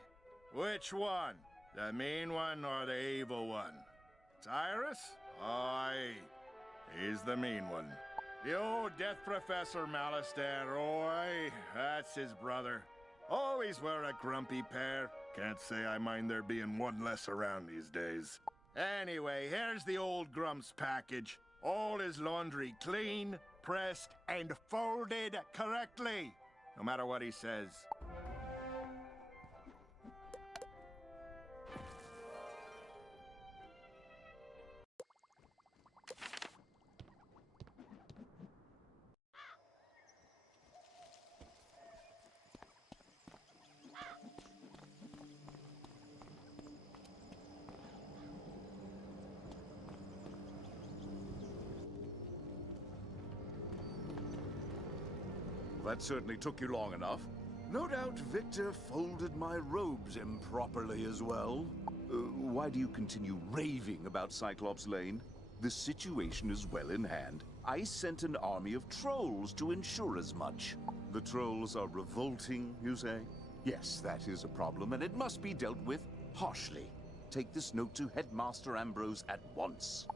Which one? The mean one or the evil one? Cyrus? Aye. He's the mean one. The old Death Professor Malastair, oi, that's his brother. Always wear a grumpy pair. Can't say I mind there being one less around these days. Anyway, here's the old Grump's package. All his laundry clean, pressed, and folded correctly. No matter what he says. That certainly took you long enough. No doubt Victor folded my robes improperly as well. Why do you continue raving about Cyclops Lane? The situation is well in hand. I sent an army of trolls to ensure as much. The trolls are revolting, you say? Yes, that is a problem, and it must be dealt with harshly. Take this note to Headmaster Ambrose at once.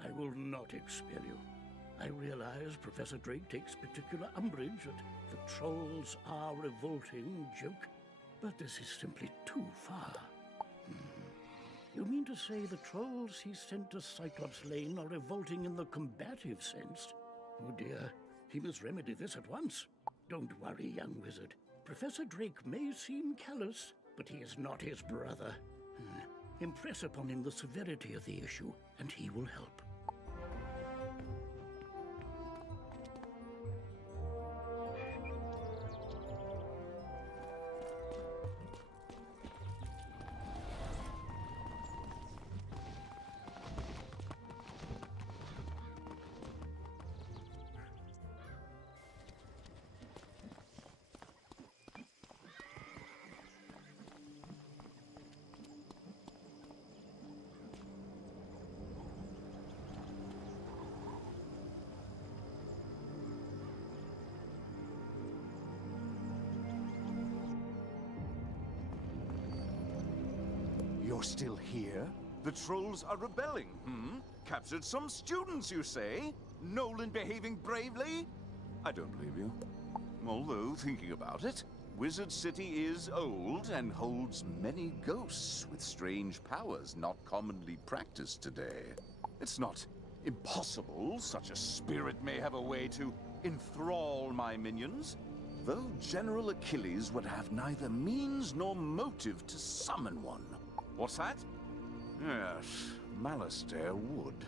I will not expel you. I realize Professor Drake takes particular umbrage at the trolls are revolting joke, but this is simply too far. You mean to say the trolls he sent to Cyclops Lane are revolting in the combative sense? Oh dear, he must remedy this at once. Don't worry, young wizard. Professor Drake may seem callous, but he is not his brother. Impress upon him the severity of the issue, and he will help. You're still here? The trolls are rebelling, Captured some students, you say? Nolan behaving bravely? I don't believe you. Although, thinking about it, Wizard City is old and holds many ghosts with strange powers not commonly practiced today. It's not impossible such a spirit may have a way to enthrall my minions, though General Achilles would have neither means nor motive to summon one. What's that? Yes, Malastair would.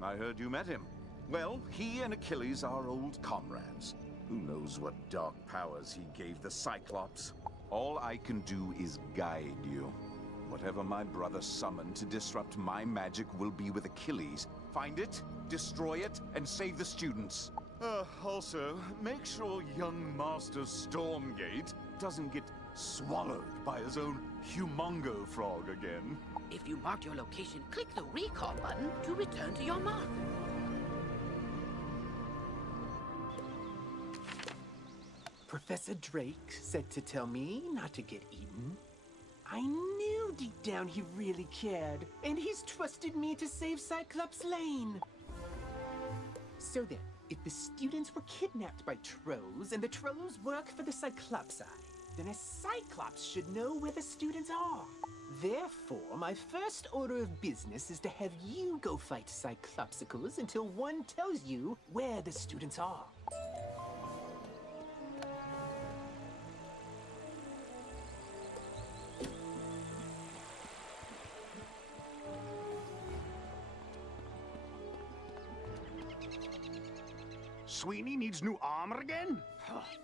I heard you met him. Well, he and Achilles are old comrades. Who knows what dark powers he gave the Cyclops? All I can do is guide you. Whatever my brother summoned to disrupt my magic will be with Achilles. Find it, destroy it, and save the students. Also, make sure young Master Stormgate doesn't get swallowed by his own humongo frog again. If you marked your location, click the recall button to return to your mark. Professor Drake said to tell me not to get eaten. I knew deep down he really cared, and he's trusted me to save Cyclops Lane. So then, if the students were kidnapped by trolls and the trolls work for the Cyclopsi, then a Cyclops should know where the students are. Therefore, my first order of business is to have you go fight Cyclopsicles until one tells you where the students are. Sweeney needs new armor again?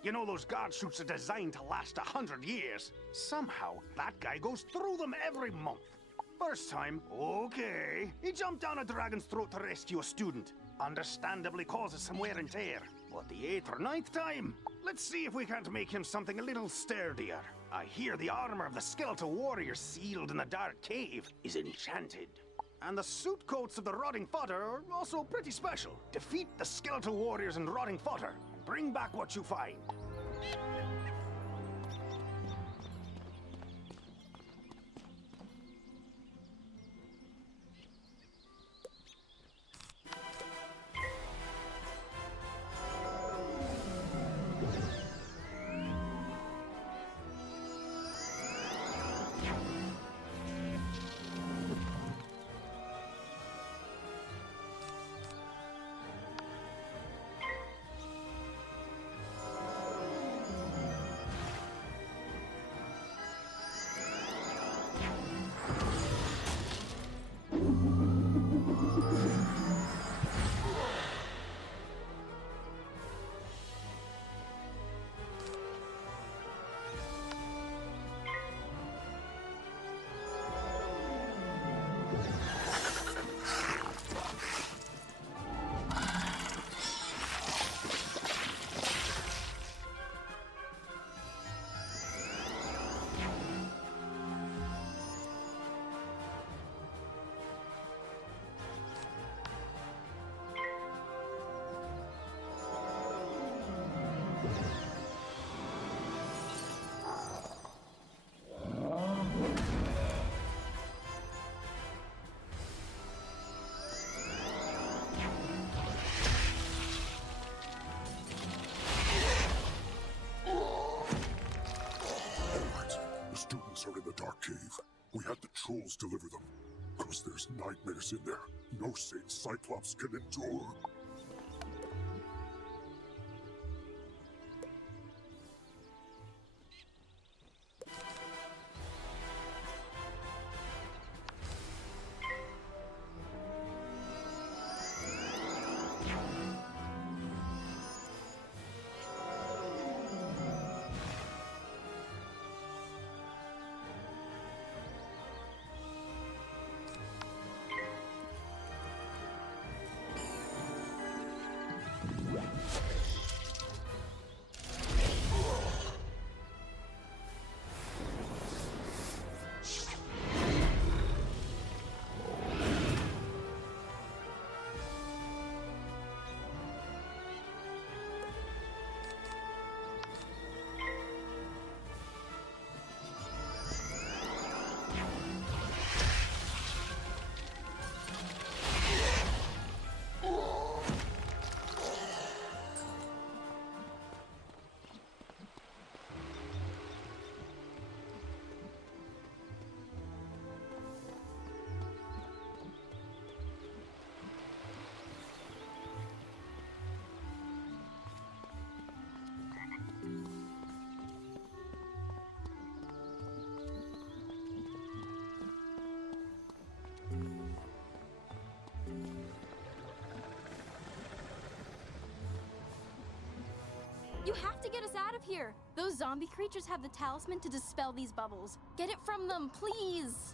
You know those guard suits are designed to last 100 years. Somehow, that guy goes through them every month. First time, okay. He jumped down a dragon's throat to rescue a student. Understandably causes some wear and tear. But the 8th or 9th time, let's see if we can't make him something a little sturdier. I hear the armor of the skeletal warrior sealed in the dark cave is enchanted. And the suit coats of the rotting fodder are also pretty special. Defeat the skeletal warriors and rotting fodder, and bring back what you find. Are in the dark cave. We had the trolls deliver them. 'Cause there's nightmares in there. No sane Cyclops can endure. You have to get us out of here! Those zombie creatures have the talisman to dispel these bubbles. Get it from them, please!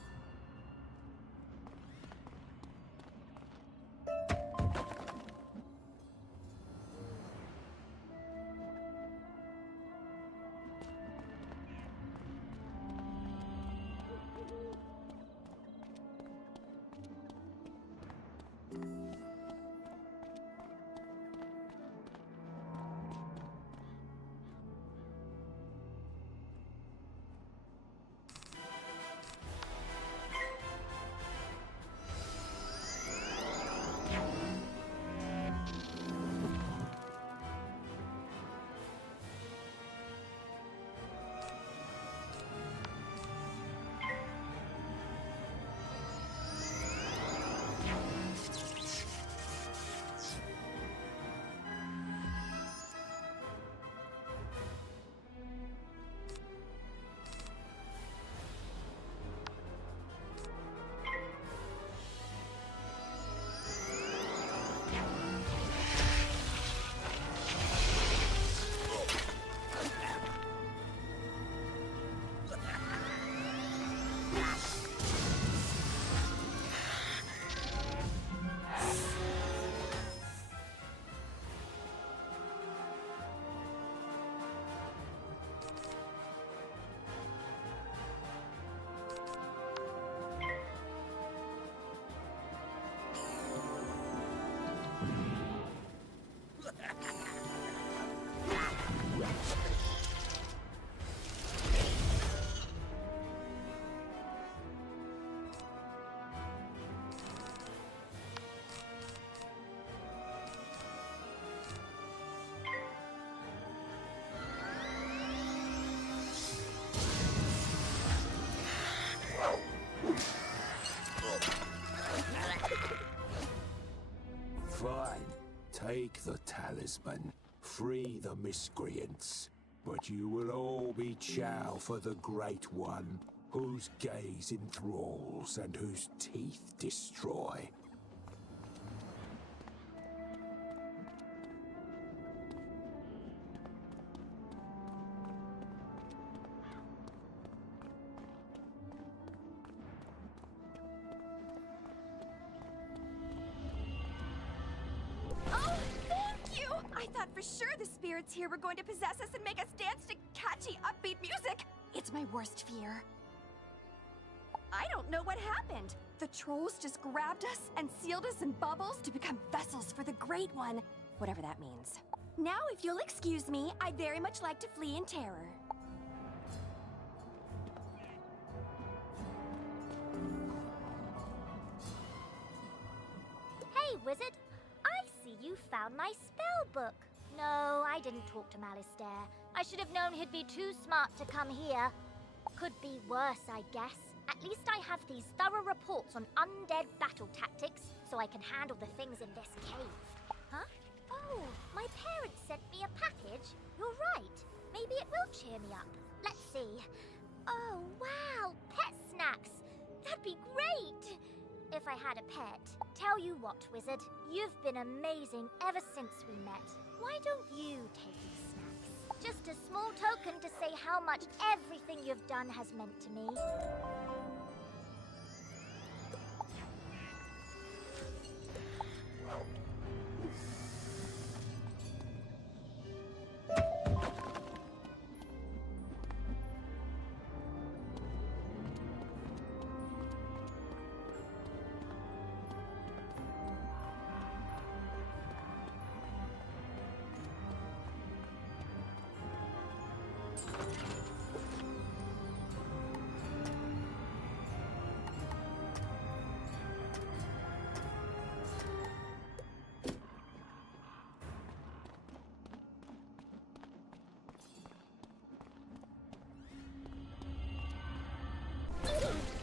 Take the talisman, free the miscreants, but you will all be chow for the Great One, whose gaze enthralls and whose teeth destroy. Oh, thank you! I thought for sure the spirits here were going to possess us and make us dance to catchy, upbeat music. It's my worst fear. I don't know what happened. The trolls just grabbed us and sealed us in bubbles to become vessels for the Great One. Whatever that means. Now, if you'll excuse me, I'd very much like to flee in terror. Hey, wizard. I see you found my spell book. No, I didn't talk to Malistaire. I should have known he'd be too smart to come here. Could be worse, I guess. At least I have these thorough reports on undead battle tactics, so I can handle the things in this cave. Huh? Oh, my parents sent me a package. You're right. Maybe it will cheer me up. Let's see. Oh, wow, pet snacks. That'd be great. If I had a pet. Tell you what, wizard, you've been amazing ever since we met. Why don't you take these snacks? Just a small token to say how much everything you've done has meant to me.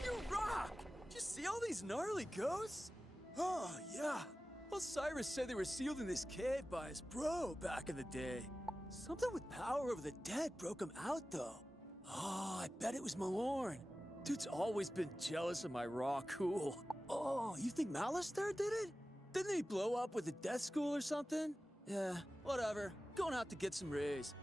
You rock! Did you see all these gnarly ghosts? Oh, yeah. Osiris said they were sealed in this cave by his bro back in the day. Something with power over the dead broke him out, though. Oh, I bet it was Malorn. Dude's always been jealous of my raw cool. Oh, you think Malistaire did it? Didn't he blow up with the death school or something? Yeah, whatever. Going out to get some rays.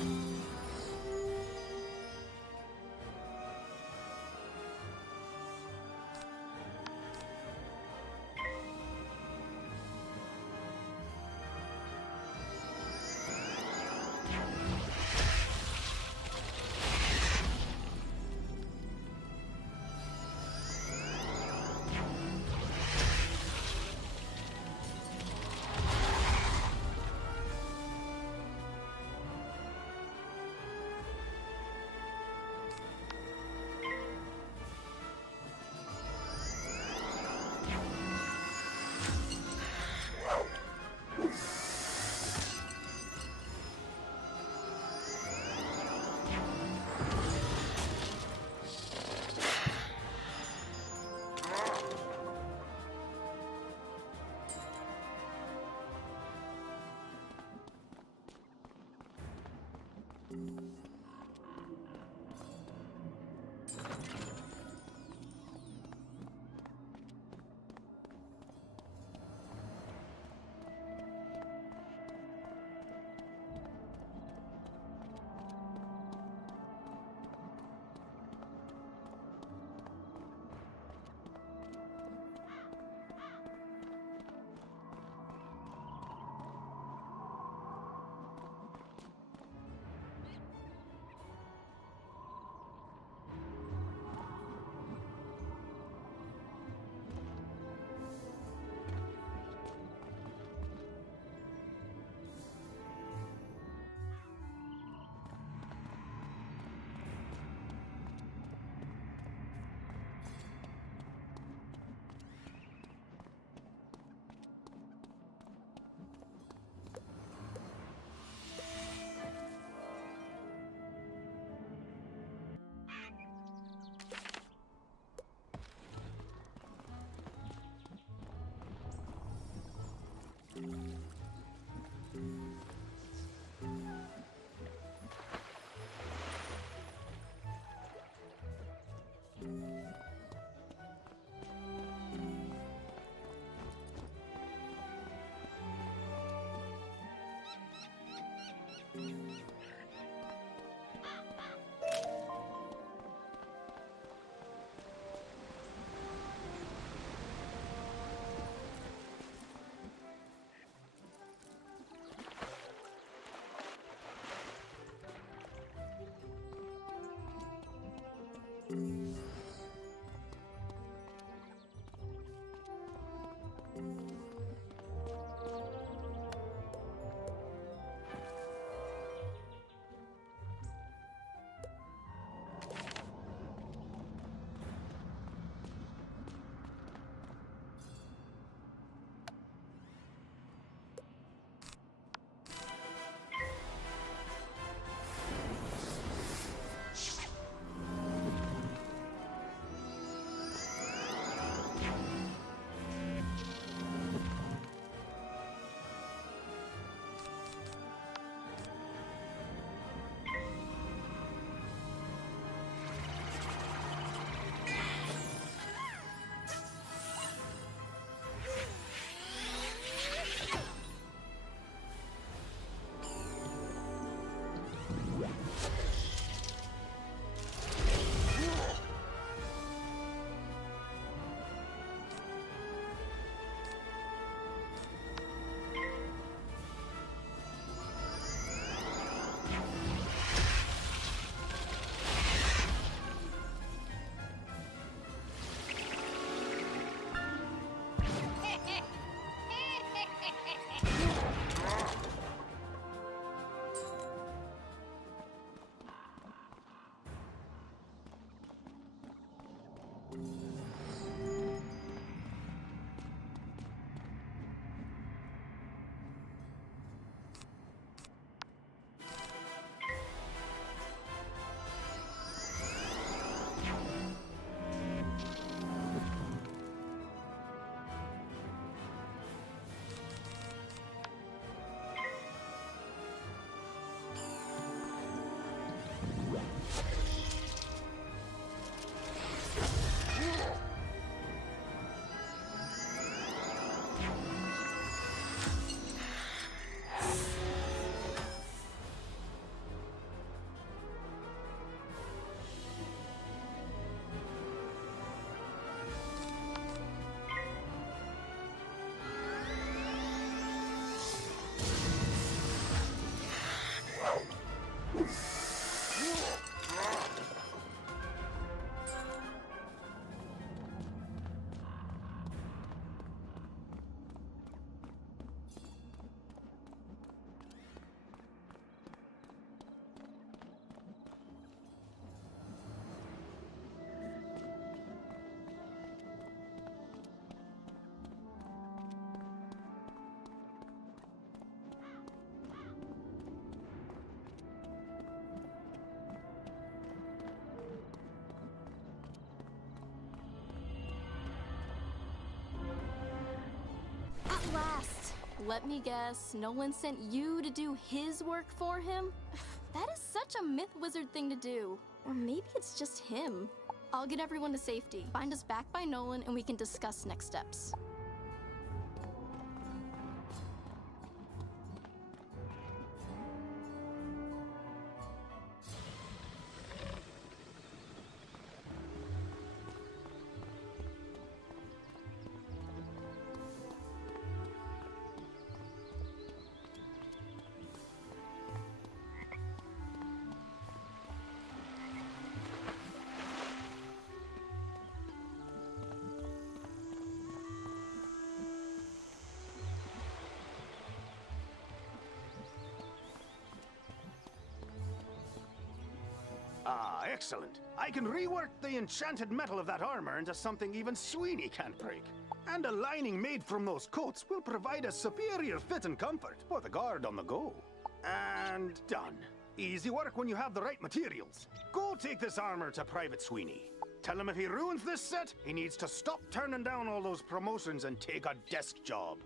Yeah. Let me guess, Nolan sent you to do his work for him? That is such a myth wizard thing to do. Or maybe it's just him. I'll get everyone to safety. Find us back by Nolan and we can discuss next steps. Ah, excellent. I can rework the enchanted metal of that armor into something even Sweeney can't break. And a lining made from those coats will provide a superior fit and comfort for the guard on the go. And done. Easy work when you have the right materials. Go take this armor to Private Sweeney. Tell him if he ruins this set, he needs to stop turning down all those promotions and take a desk job.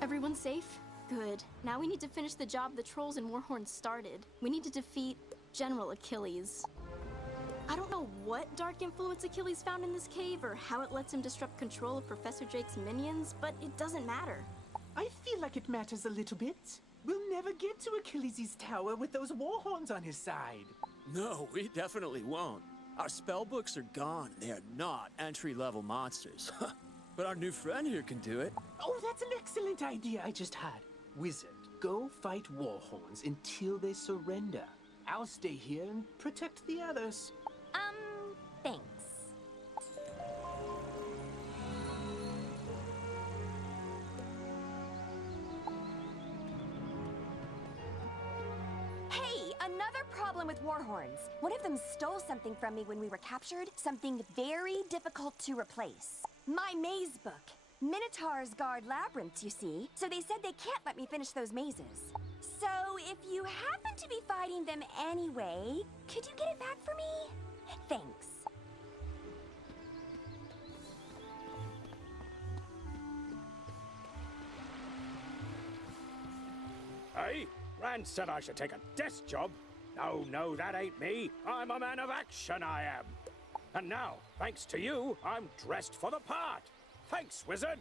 Everyone safe? Good. Now we need to finish the job the trolls and Warhorn started. We need to defeat General Achilles. I don't know what dark influence Achilles found in this cave or how it lets him disrupt control of Professor Drake's minions, but it doesn't matter. I feel like it matters a little bit. We'll never get to Achilles' tower with those Warhorns on his side. No, we definitely won't. Our spell books are gone. They are not entry-level monsters. But our new friend here can do it. Oh, that's an excellent idea I just had. Wizard, go fight Warhorns until they surrender. I'll stay here and protect the others. Thanks. Hey, another problem with Warhorns. One of them stole something from me when we were captured, something very difficult to replace. My maze book. Minotaurs guard labyrinths, you see, so they said they can't let me finish those mazes. So if you happen to be fighting them anyway, could you get it back for me? Thanks. Hey, Rand said I should take a desk job. No, that ain't me. I'm a man of action, I am. And now, thanks to you, I'm dressed for the part. Thanks, wizard.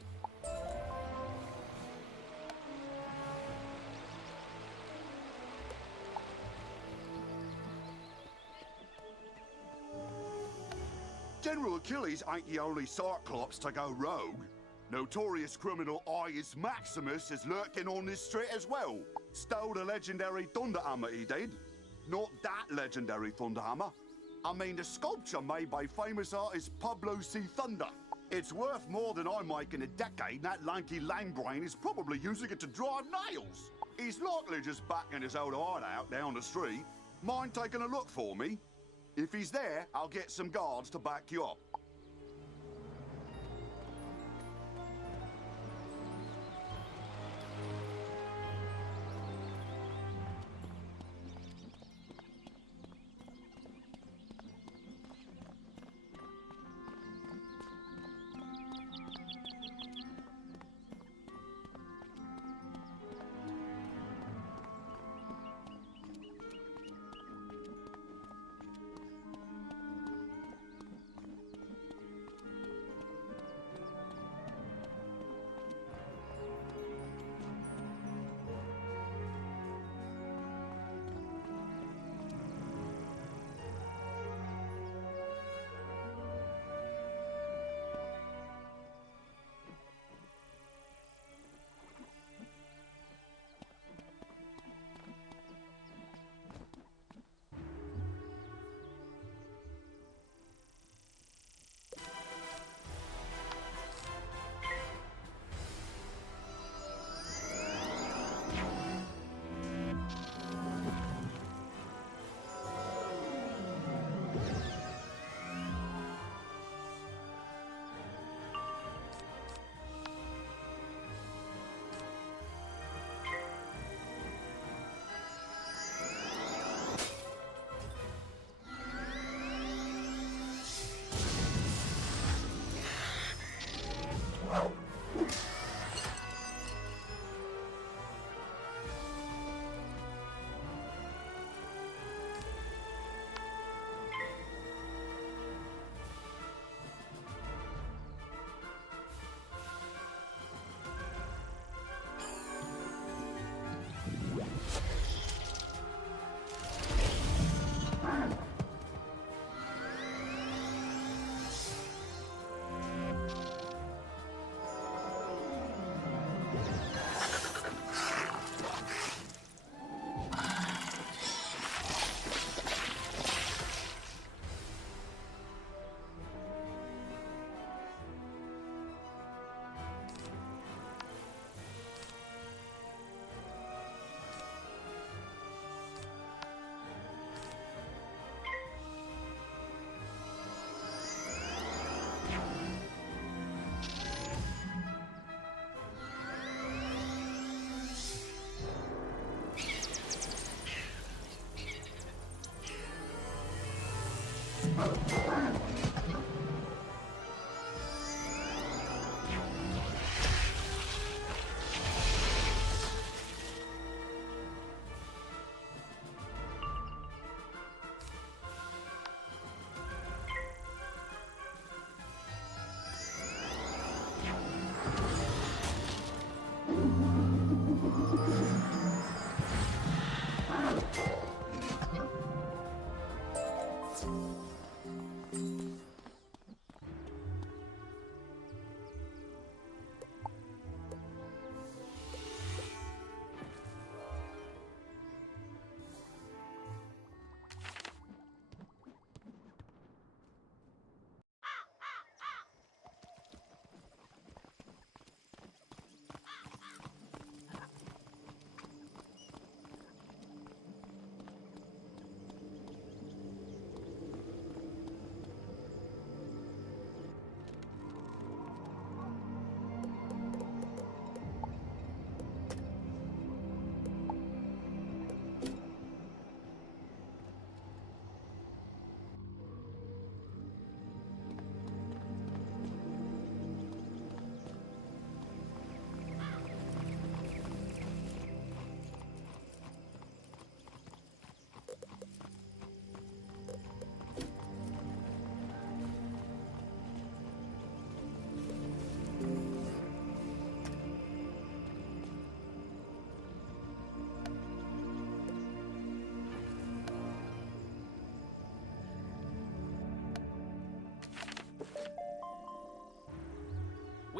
General Achilles ain't the only Cyclops to go rogue. Notorious criminal Ius Maximus is lurking on this street as well. Stole the legendary Thunderhammer, he did. Not that legendary Thunderhammer. I mean the sculpture made by famous artist Pablo C. Thunder. It's worth more than I make in a decade, and that lanky lambrain is probably using it to drive nails. He's likely just back in his old hideout down the street. Mind taking a look for me? If he's there, I'll get some guards to back you up.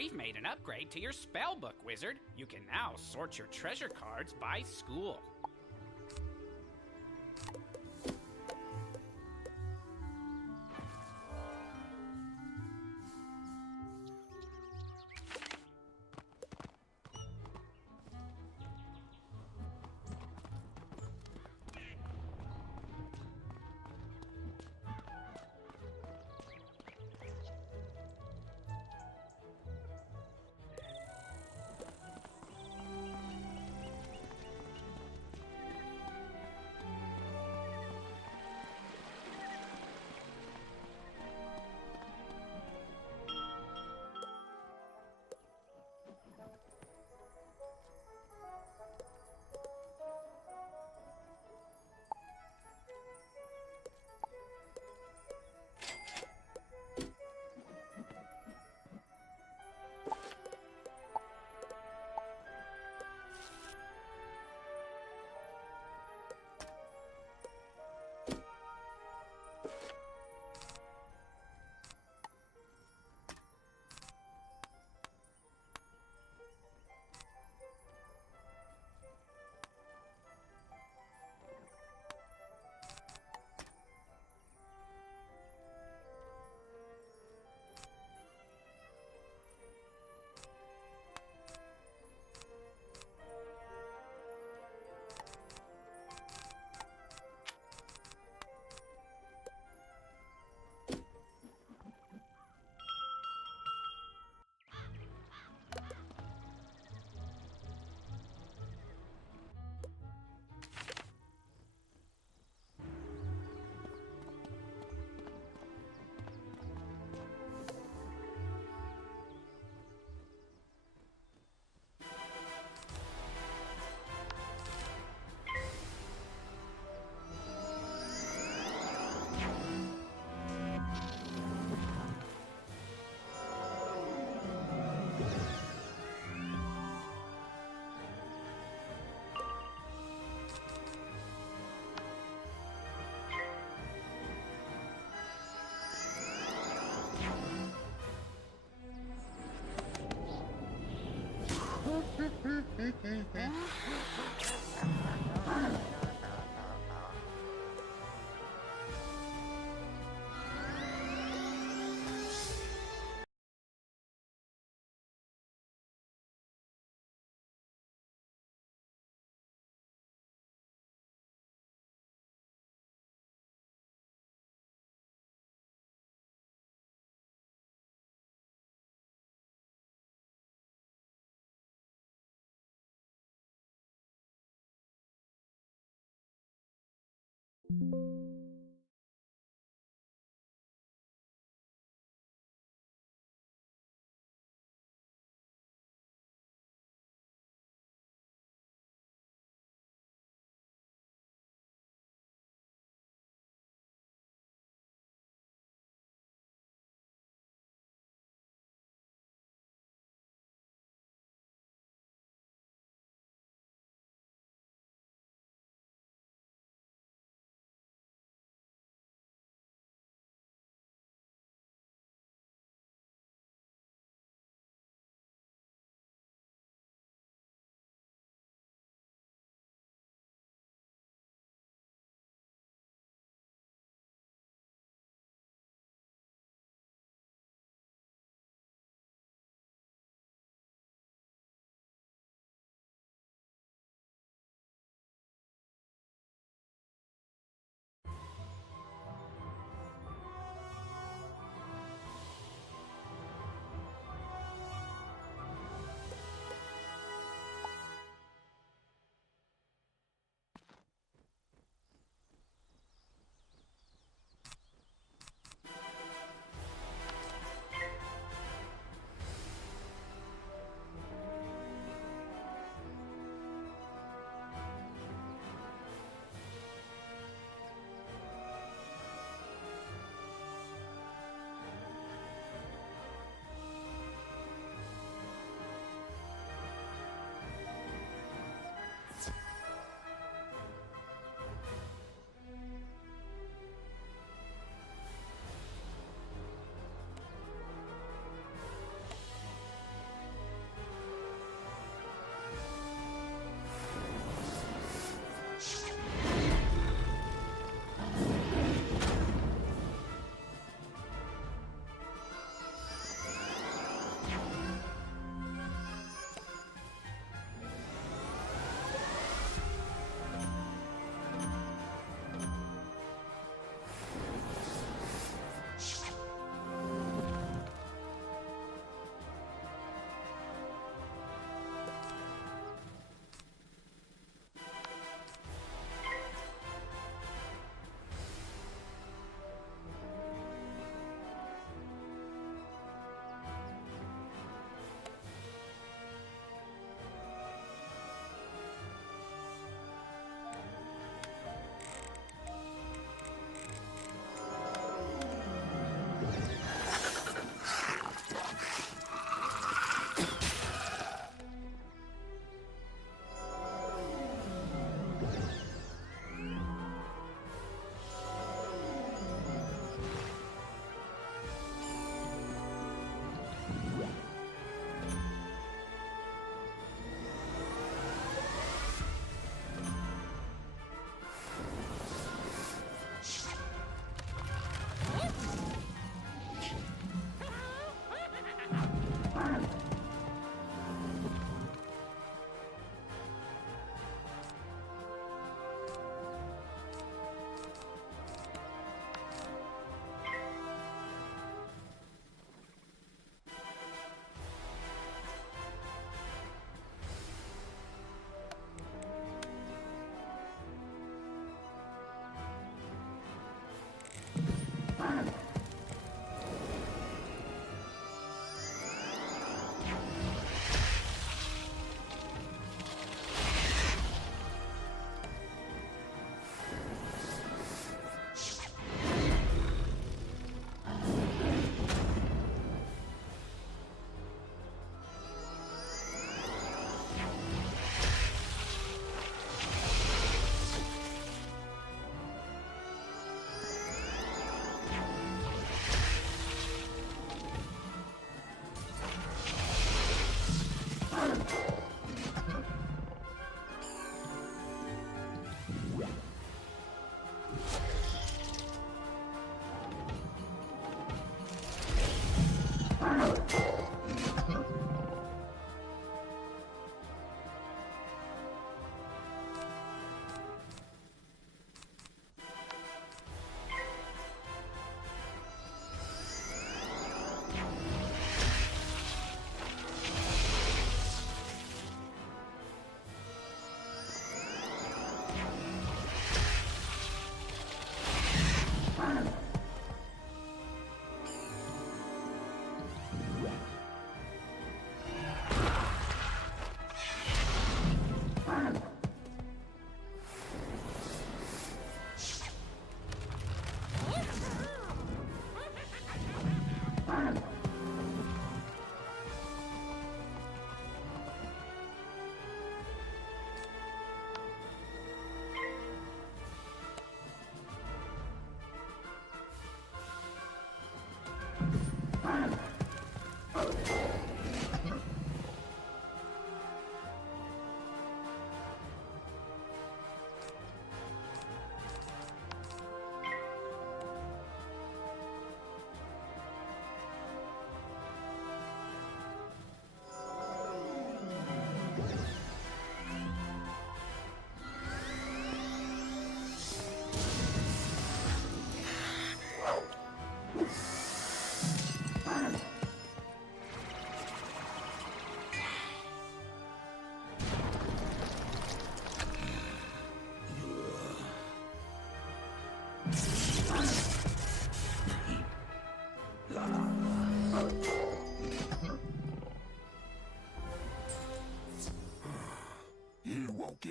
We've made an upgrade to your spellbook, wizard. You can now sort your treasure cards by school.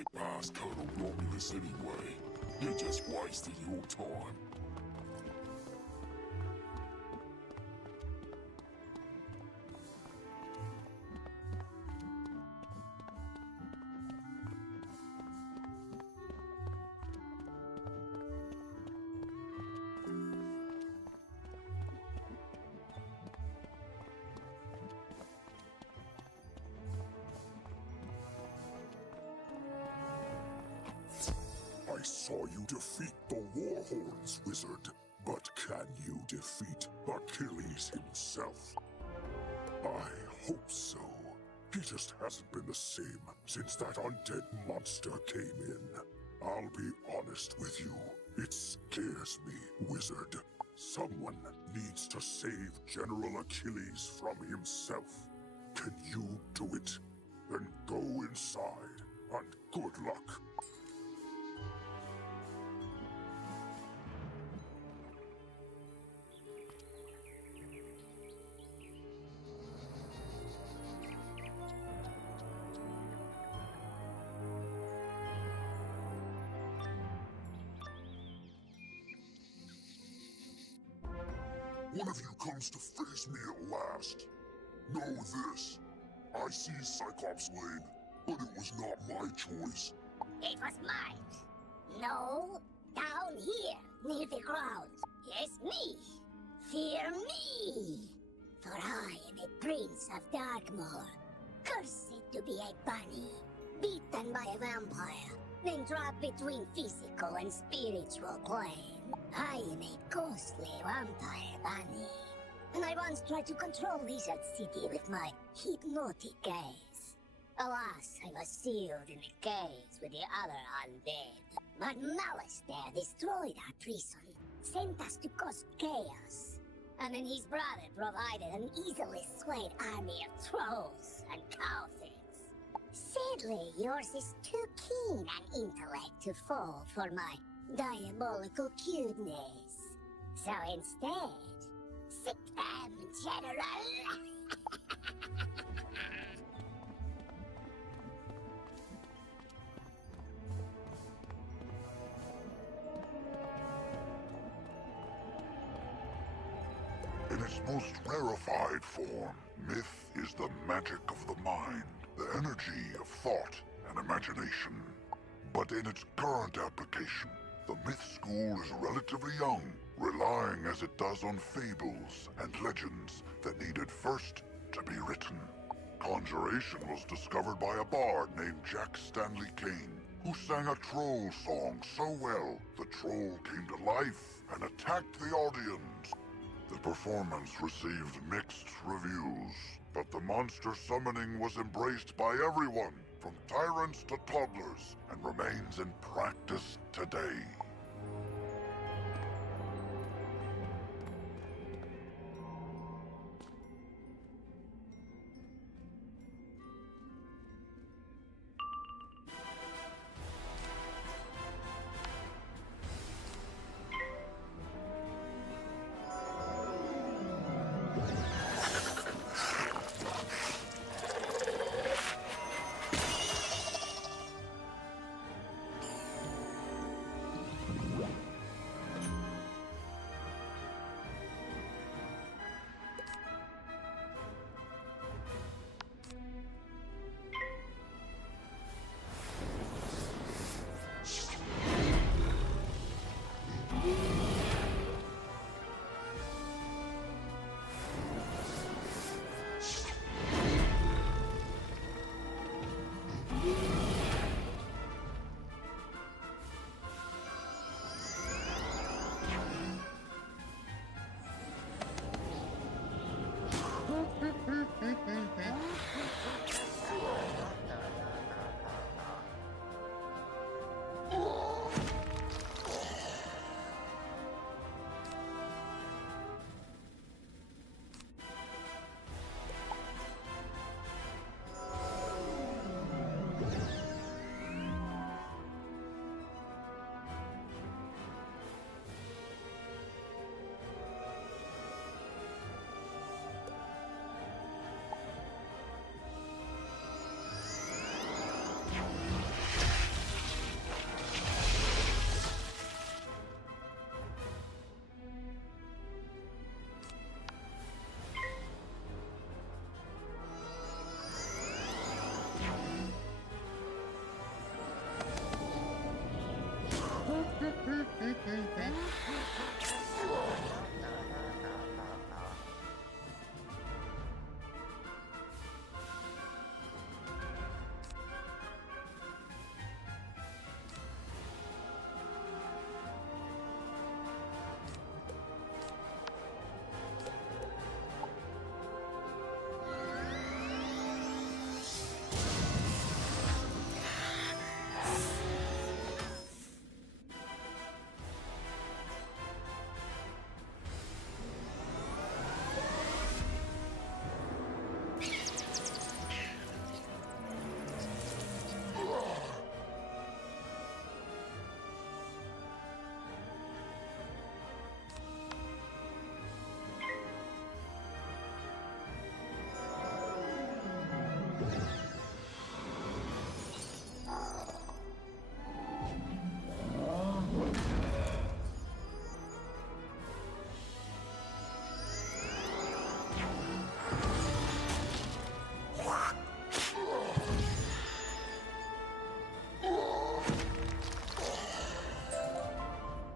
get past Colonel Romulus anyway. You're just wasting your time. I saw you defeat the Warhorns, wizard. But can you defeat Achilles himself? I hope so. He just hasn't been the same since that undead monster came in. I'll be honest with you. It scares me, wizard. Someone needs to save General Achilles from himself. Can you do it? Then go inside, and good luck. One of you comes to face me at last. Know this. I see Cyclops Lane, but it was not my choice. It was mine. No, down here, near the ground. Yes, me. Fear me. For I am a prince of Darkmoor, cursed to be a bunny, beaten by a vampire, then dropped between physical and spiritual plane. I am a ghostly vampire bunny, and I once tried to control Lizard City with my hypnotic gaze. Alas, I was sealed in a cage with the other undead. But Malice there destroyed our prison, sent us to cause chaos. And then his brother provided an easily swayed army of trolls and cowards. Sadly, yours is too keen an intellect to fall for my diabolical cuteness. So instead, sick them, General! In its most rarefied form, myth is the magic of the mind, the energy of thought and imagination. But in its current application, the myth school is relatively young, relying as it does on fables and legends that needed first to be written. Conjuration was discovered by a bard named Jack Stanley Kane, who sang a troll song so well the troll came to life and attacked the audience. The performance received mixed reviews, but the monster summoning was embraced by everyone, from tyrants to toddlers, and remains in practice today.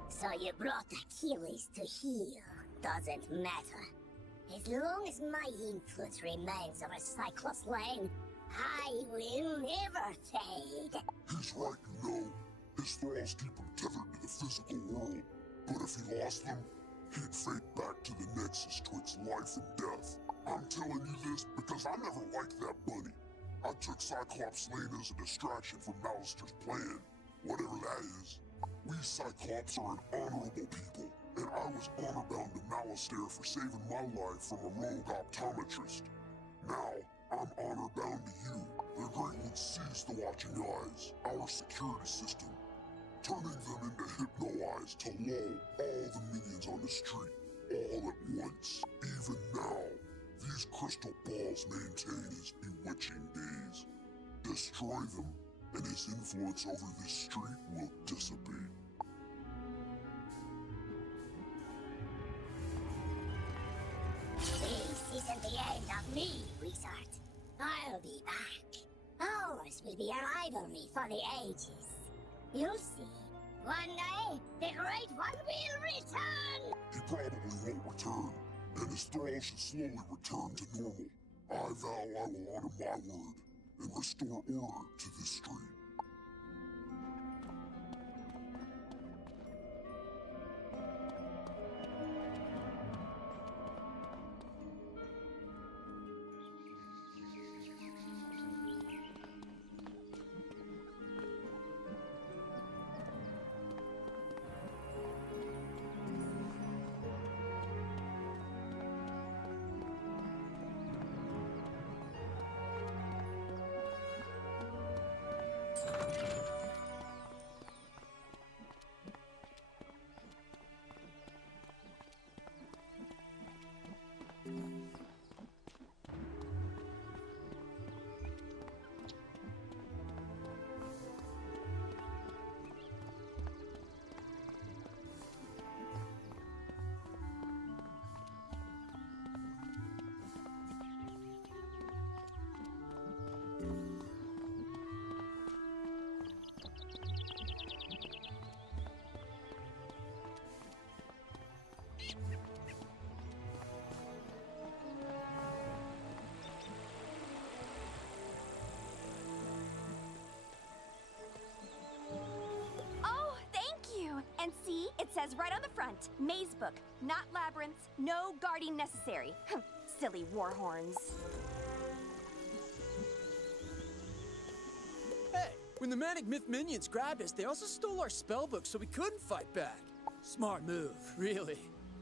So you brought Achilles to heal. Doesn't matter. As long as my influence remains over Cyclops Lane, I will never fade. He's right, you know. His thralls keep him tethered to the physical world. But if he lost them, he'd fade back to the nexus twixt life and death. I'm telling you this because I never liked that bunny. I took Cyclops Lane as a distraction from Malister's plan, whatever that is. We Cyclops are an honorable people, and I was honor-bound to Malister for saving my life from a rogue optometrist. Now, I'm honor-bound to you. The Great would seize the Watching Eyes, our security system, turning them into hypno-eyes to lull all the minions on the street, all at once. Even now, these crystal balls maintain his bewitching gaze. Destroy them, and his influence over this street will dissipate. This isn't the end of me, wizard. I'll be back. Ours will be a rivalry for the ages. You'll see. One day, the Great One will return! He probably won't return, and his thralls should slowly return to normal. I vow I will honor my word and restore order to this street. Oh, thank you! And see, it says right on the front, Maze Book, not labyrinths, no guarding necessary. Silly warhorns. Hey, when the Manic Myth minions grabbed us, they also stole our spellbook so we couldn't fight back. Smart move, really.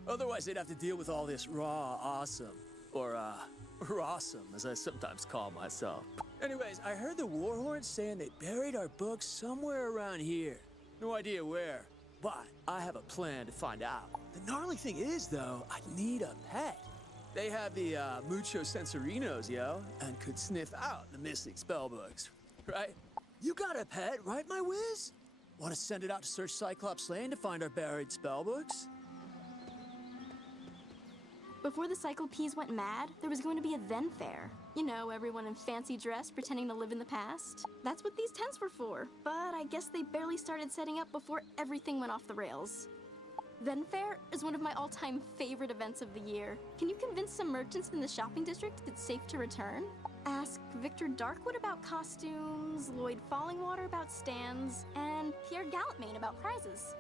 Otherwise, they'd have to deal with all this raw awesome. Or, rawsome, as I sometimes call myself. Anyways, I heard the warhorns saying they buried our books somewhere around here. No idea where, but I have a plan to find out. The gnarly thing is, though, I need a pet. They have the, mucho sensorinos, yo, and could sniff out the missing spellbooks, right? You got a pet, right, my whiz? Want to send it out to search Cyclops Lane to find our buried spellbooks? Before the Cyclopes went mad, there was going to be a Ven Fair. You know, everyone in fancy dress pretending to live in the past. That's what these tents were for. But I guess they barely started setting up before everything went off the rails. Ven Fair is one of my all-time favorite events of the year. Can you convince some merchants in the shopping district it's safe to return? Ask Victor Darkwood about costumes, Lloyd Fallingwater about stands, and Pierre Gallantmane about prizes.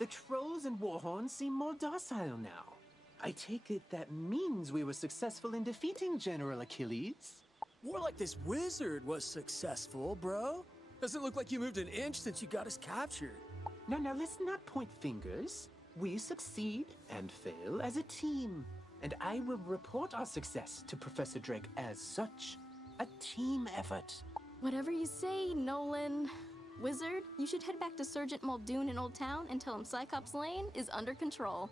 The trolls and warhorns seem more docile now. I take it that means we were successful in defeating General Achilles? More like this wizard was successful, bro. Doesn't look like you moved an inch since you got us captured. Now, let's not point fingers. We succeed and fail as a team. And I will report our success to Professor Drake as such. A team effort. Whatever you say, Nolan. Wizard, you should head back to Sergeant Muldoon in Old Town and tell him Cyclops Lane is under control.